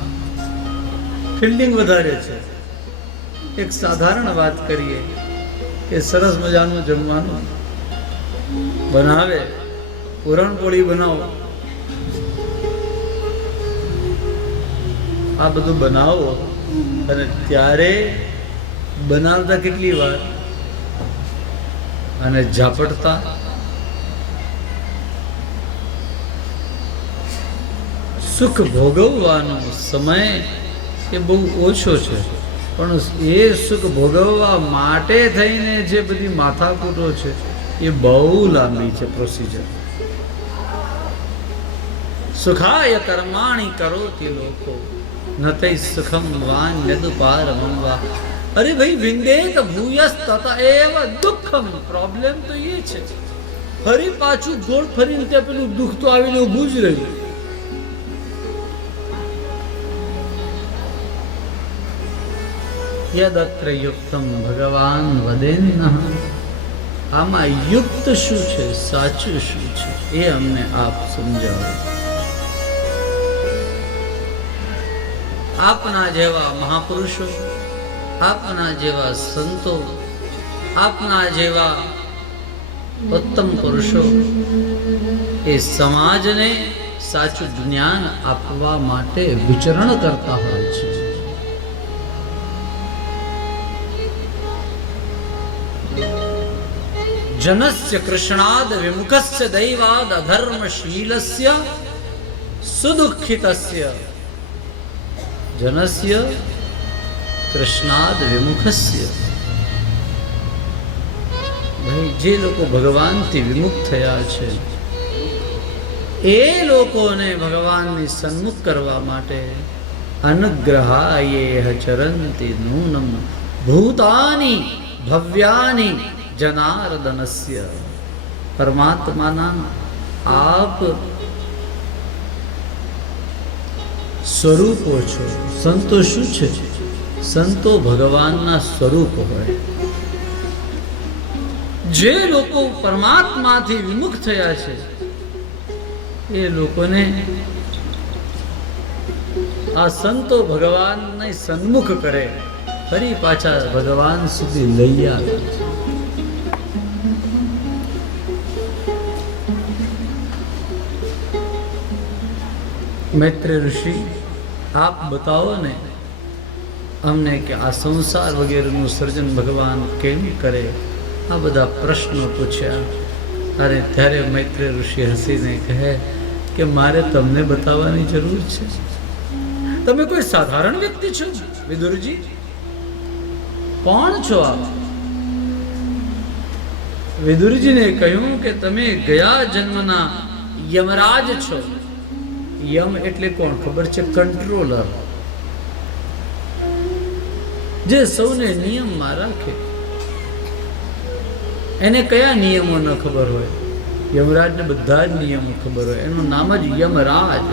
ફિલ્ડિંગ વધારે છે. એક સાધારણ વાત કરીએ કે સરસ મજાનું જમવાનું બનાવે, પૂરણપોળી બનાવો, આ બધું બનાવો અને ત્યારે બનાવતા કેટલી વાર અને ઝાપટતા સુખ ભોગવવાનો સમય એ બહુ ઓછો છે, પણ એ સુખ ભોગવવા માટે થઈને જે બધી માથાકૂટો છે એ બહુ લાંબી છે પ્રોસિજર. સુખાય કર્માણિ કરોતિ લોકો ન તૈ સુખમ વાન્યદુપારમ. અરે ભાઈ વિંદેત ભૂયસ તત એવ દુઃખમ. પ્રોબ્લેમ તો એ છે, ફરી પાછું ગોળ ફરીને ત્યાં પેલું દુઃખ તો આવીને ઊભું જ રહ્યું. યદત્ર યુક્તમ ભગવાન વદેન્ન. આમાં યુક્ત શું છે, સાચું શું છે, એ અમને આપ સમજાવો. આપના જેવા મહાપુરુષો, આપના જેવા સંતો, આપના જેવા ઉત્તમ પુરુષો એ સમાજને સાચું જ્ઞાન આપવા માટે વિચરણ કરતા હોય છે. જનસ્ય કૃષ્ણાદ વિમુખસ્ય દૈવાદ અધર્મશીલસ્ય સુદુઃખિતસ્ય. જનસ્ય કૃષ્ણાદ વિમુખસ્ય. ભાઈ જે લોકો ભગવાનથી વિમુખ થયા છે એ લોકોને ભગવાનની સન્મુખ કરવા માટે અનુગ્રહાય ચરંતી નૂનમ ભૂતાની ભવ્યાની જનાર્દનસ્ય. પરમાત્માના આપ સ્વરૂપો છો. સંતો શું છે? સંતો ભગવાનના સ્વરૂપ હોય. જે લોકો પરમાત્માથી વિમુખ થયા છે એ લોકોને આ સંતો ભગવાનને સન્મુખ કરે, ફરી પાછા ભગવાન સુધી લઈ આવે. મૈત્રેય ઋષિ, આપ બતાવો ને અમને કે આ સંસાર વગેરેનું સર્જન ભગવાન કેમ કરે? આ બધા પ્રશ્નો પૂછ્યા. અને ત્યારે મૈત્રેય ઋષિ હસીને કહે કે મારે તમને બતાવવાની જરૂર છે? તમે કોઈ સાધારણ વ્યક્તિ છો વિદુરજી? કોણ છો આપ? વિદુરજીને કહ્યું કે તમે ગયા જન્મના યમરાજ છો. યમ એટલે કોણ ખબર છે? કંટ્રોલર, જે સૌને નિયમમાં રાખે. એને કયા નિયમો ન ખબર હોય? યમરાજને બધા જ નિયમો ખબર હોય. એનું નામ જ યમરાજ,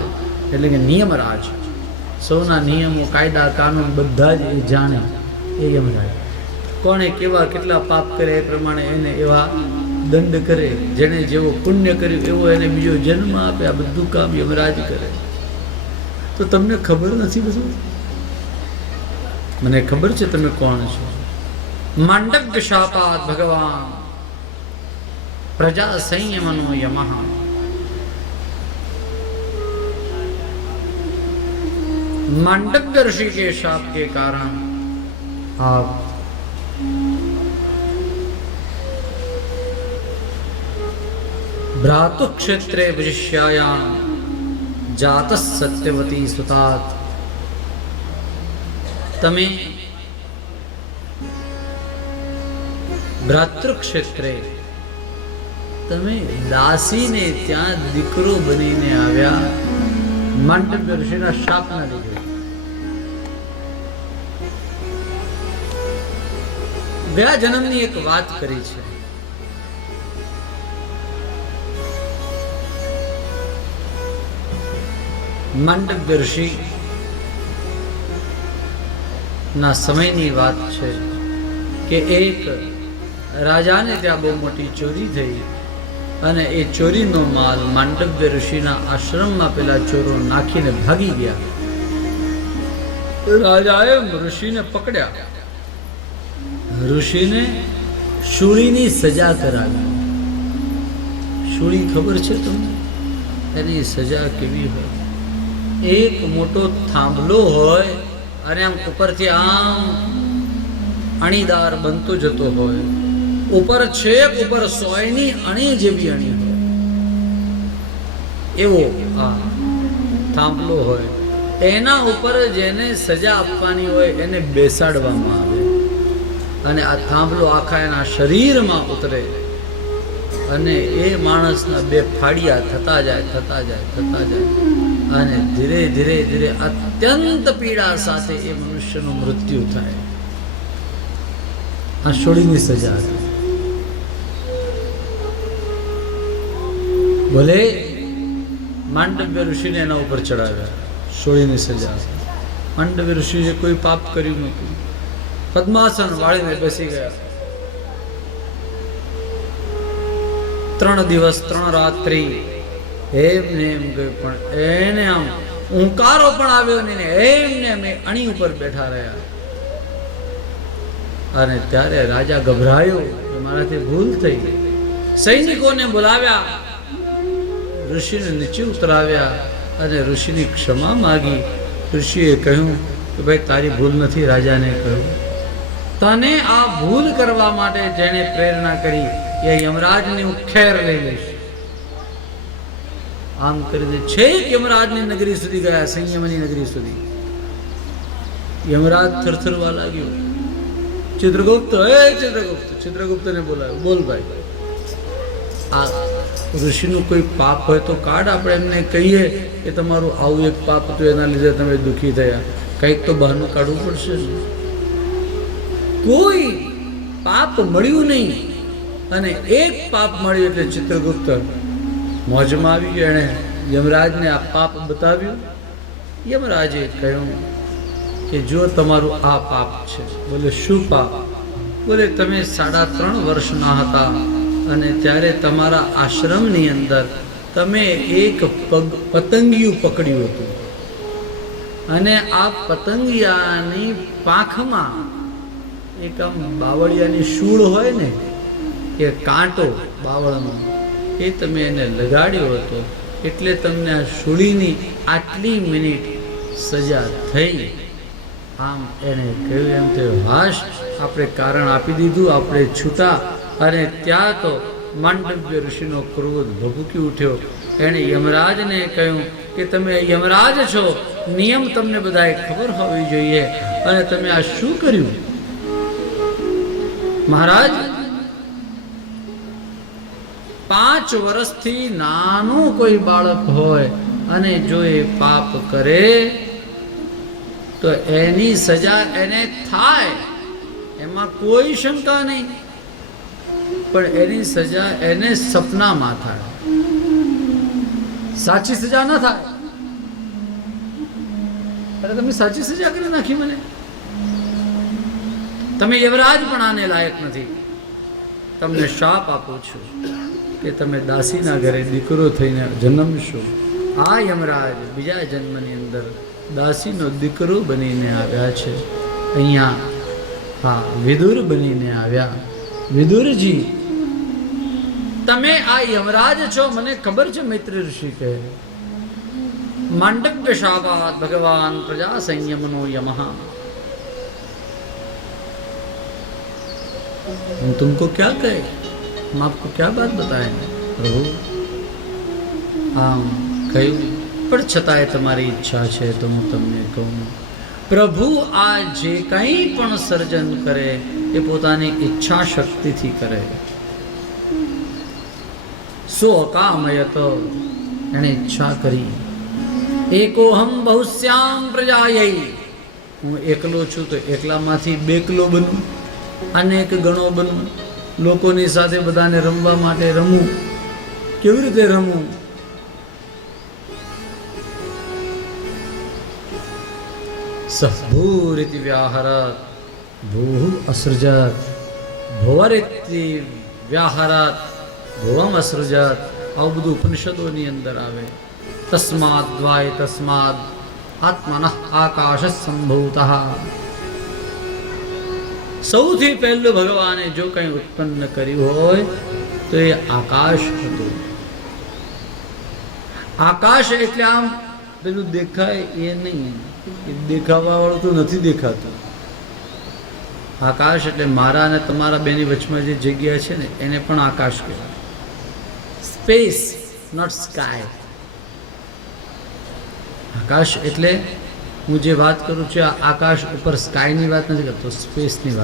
એટલે કે નિયમરાજ. સૌના નિયમો, કાયદા, કાનૂન બધા જ એ જાણે, એ યમરાજ. કોણે કેવા કેટલા પાપ કરે એ પ્રમાણે એને એવા દંડ કરે. જેણે જેવો પુણ્ય કર્યું એવો એને બીજો જન્મ આપે. આ બધું કામ યમરાજ કરે. તો તમને ખબર નથી બધું? મને ખબર છે તમે કોણ છો. માંડવ્ય શાપાત ભગવાન प्रजा संयमनो यमः. मांडव्य ऋषि के शाप के कारण आप भ्रातु क्षेत्रे वृष्यायां जात सत्यवती सुतात. तमे भ्रातृ क्षेत्रे તમે દાસીને ત્યાં દીકરો બનીને આવ્યા માંડવ્ય ઋષિના શાપના લીધે. ગયા જન્મની એક વાત કરી છે. માંડવ્ય ઋષિ ના સમયની વાત છે કે એક રાજાને ત્યાં બહુ મોટી ચોરી થઈ અને એ ચોરીનો માલ માંડવ્ય ઋષિના આશ્રમમાં પેલા ચોરો નાખીને ભાગી ગયા. રાજાએ ઋષિને પકડ્યા. ઋષિને શૂળીની સજા કરાવી. શૂળી ખબર છે તમને? એની સજા કેવી હોય? એક મોટો થાંભલો હોય અને આમ ઉપરથી આમ અણીદાર બનતો જતો હોય. ઉપર છેક ઉપર સોયની અણી જેવી અણી હોય એવો આ થાંભલો હોય. એના ઉપર જેને સજા આપવાની હોય એને બેસાડવામાં આવે અને આ થાંભલો આખા એના શરીરમાં ઉતરે અને એ માણસના બે ફાડિયા થતા જાય થતા જાય થતા જાય અને ધીરે ધીરે ધીરે અત્યંત પીડા સાથે એ મનુષ્યનું મૃત્યુ થાય. આ સોળીની સજા હતી. ભલે માંડવ્ય ઋષિને એના ઉપર ચડાવ્યા, સોળીની સજા. માંડવ્ય ઋષિએ કોઈ પાપ કર્યું નહોતું, પદ્માસન વાળીને બેસી ગયા. 3 દિવસ 3 રાત્રિ એમને એમ ગયું, પણ એને આમ ઊંકારો પણ આવ્યો નહીં ને એમને એમ અણી ઉપર બેઠા રહ્યા. અને ત્યારે રાજા ગભરાયો કે મારાથી ભૂલ થઈ ગઈ. સૈનિકોને બોલાવ્યા, ઋષિને નીચે ઉતરાવ્યા અને ઋષિની ક્ષમા માગી. ઋષિએ કહ્યું કે ભાઈ તારી ભૂલ નથી. રાજાને કહ્યું તને આ ભૂલ કરવા માટે જેણે પ્રેરણા કરી એ યમરાજની હું ખેર લઈ લઈશ. આમ કરીને છેક યમરાજની નગરી સુધી ગયા, સંયમની નગરી સુધી. યમરાજ થરથરવા લાગ્યો. ચિત્રગુપ્ત, ચિત્રગુપ્તને બોલાવ્યો. બોલ ભાઈ, આ ઋષિનું કોઈ પાપ હોય તો કાઢ. આપણે એમને કહીએ કે તમારું આવું એક પાપ હતું, એના લીધે તમે દુઃખી થયા. કંઈક તો બહાનું કાઢવું પડશે ને. કોઈ પાપ મળ્યું નહીં અને એક પાપ મળ્યું એટલે ચિત્રગુપ્ત મોજમાં આવી ગયો. એણે યમરાજને આ પાપ બતાવ્યું. યમરાજે કહ્યું કે જો તમારું આ પાપ છે. બોલે શું પાપ? બોલે તમે 3.5 વર્ષના હતા અને ત્યારે તમારા આશ્રમની અંદર તમે એક પતંગિયું પકડ્યું હતું અને આ પતંગિયાની પાંખમાં એક આમ બાવળિયાની શૂળ હોય ને, એ કાંટો બાવળનો, એ તમે એને લગાડ્યો હતો એટલે તમને આ શૂળીની આટલી મિનિટ સજા થઈ. આમ એને કહ્યું. એમ થયું હાશ, આપણે કારણ આપી દીધું, આપણે છૂટા. અને ત્યાં તો માંડવ્ય ઋષિનો ક્રોધ ભભૂકી ઉઠ્યો. એણે યમરાજને કહ્યું કે તમે યમરાજ છો, નિયમ તમને બધાએ ખબર હોવી જોઈએ, અને તમે આ શું કર્યું? મહારાજ, 5 વર્ષથી નાનું કોઈ બાળક હોય અને જો એ પાપ કરે તો એની સજા એને થાય, એમાં કોઈ શંકા નહીં. પણ એની સજા એને સપનામાં થાય, સાચી સજા ન થાય. અરે તમે સાચી સજા કરી નાખી મને. તમે યવરાજ પણ આને લાયક નથી. તમને શાપ આપું છું કે તમે દાસીના ઘરે દીકરો થઈને જન્મશો. આ યમરાજ બીજા જન્મની અંદર દાસીનો દીકરો બનીને આવ્યા છે. અહીંયા હા વિદુર બનીને આવ્યા. વિદુરજી, તમે આ યમરાજ છો મને ખબર છે. મૈત્રી ઋષિ કહે માંડવ્ય શાપાત ભગવાન પ્રજા સંયમનો યમઃ. हम तुमको क्या कहे, हम आपको क्या बात बताएं प्रभु. આમ કહ્યું, પણ છતાંય તમારી ઈચ્છા છે તો હું તમને કહું. પ્રભુ આ જે કંઈ પણ સર્જન કરે એ પોતાની ઈચ્છા શક્તિથી કરે. સો અકામયત, એણે ઈચ્છા કરી. એકોહમ બહુશ્યામ પ્રજાયૈ, હું એકલો છું તો એકલામાંથી બેકલો બનું, અનેક ગણો બનું, લોકોની સાથે બધાને રમવા માટે રમું. કેવી રીતે રમું? સભૂરિતિ વ્યાહરત ભૂ અસૃજત, ભુવરિતિ વ્યાહરત ભુવમ અસૃજત. આવું બધું ઉપનિષદોની અંદર આવે. તસ્માદ દ્વાય તસ્માદ આત્મનઃ આકાશ સંભૂતઃ. સૌથી પહેલું ભગવાને જો કંઈ ઉત્પન્ન કર્યું હોય તો એ આકાશ હતું. આકાશ એટલે આમ પેલું દેખાય એ નહીં, એ દેખાવા વાળું તો નથી દેખાતું. આકાશ એટલે મારા અને તમારા બેની વચમાં જે જગ્યા છે ને એને પણ આકાશ કહેવાય. Space, not sky. આકાશ એટલે હું જે વાત કરું છું આ આકાશ ઉપર સ્કાયની વાત નથી કરતો, સ્પેસની વાત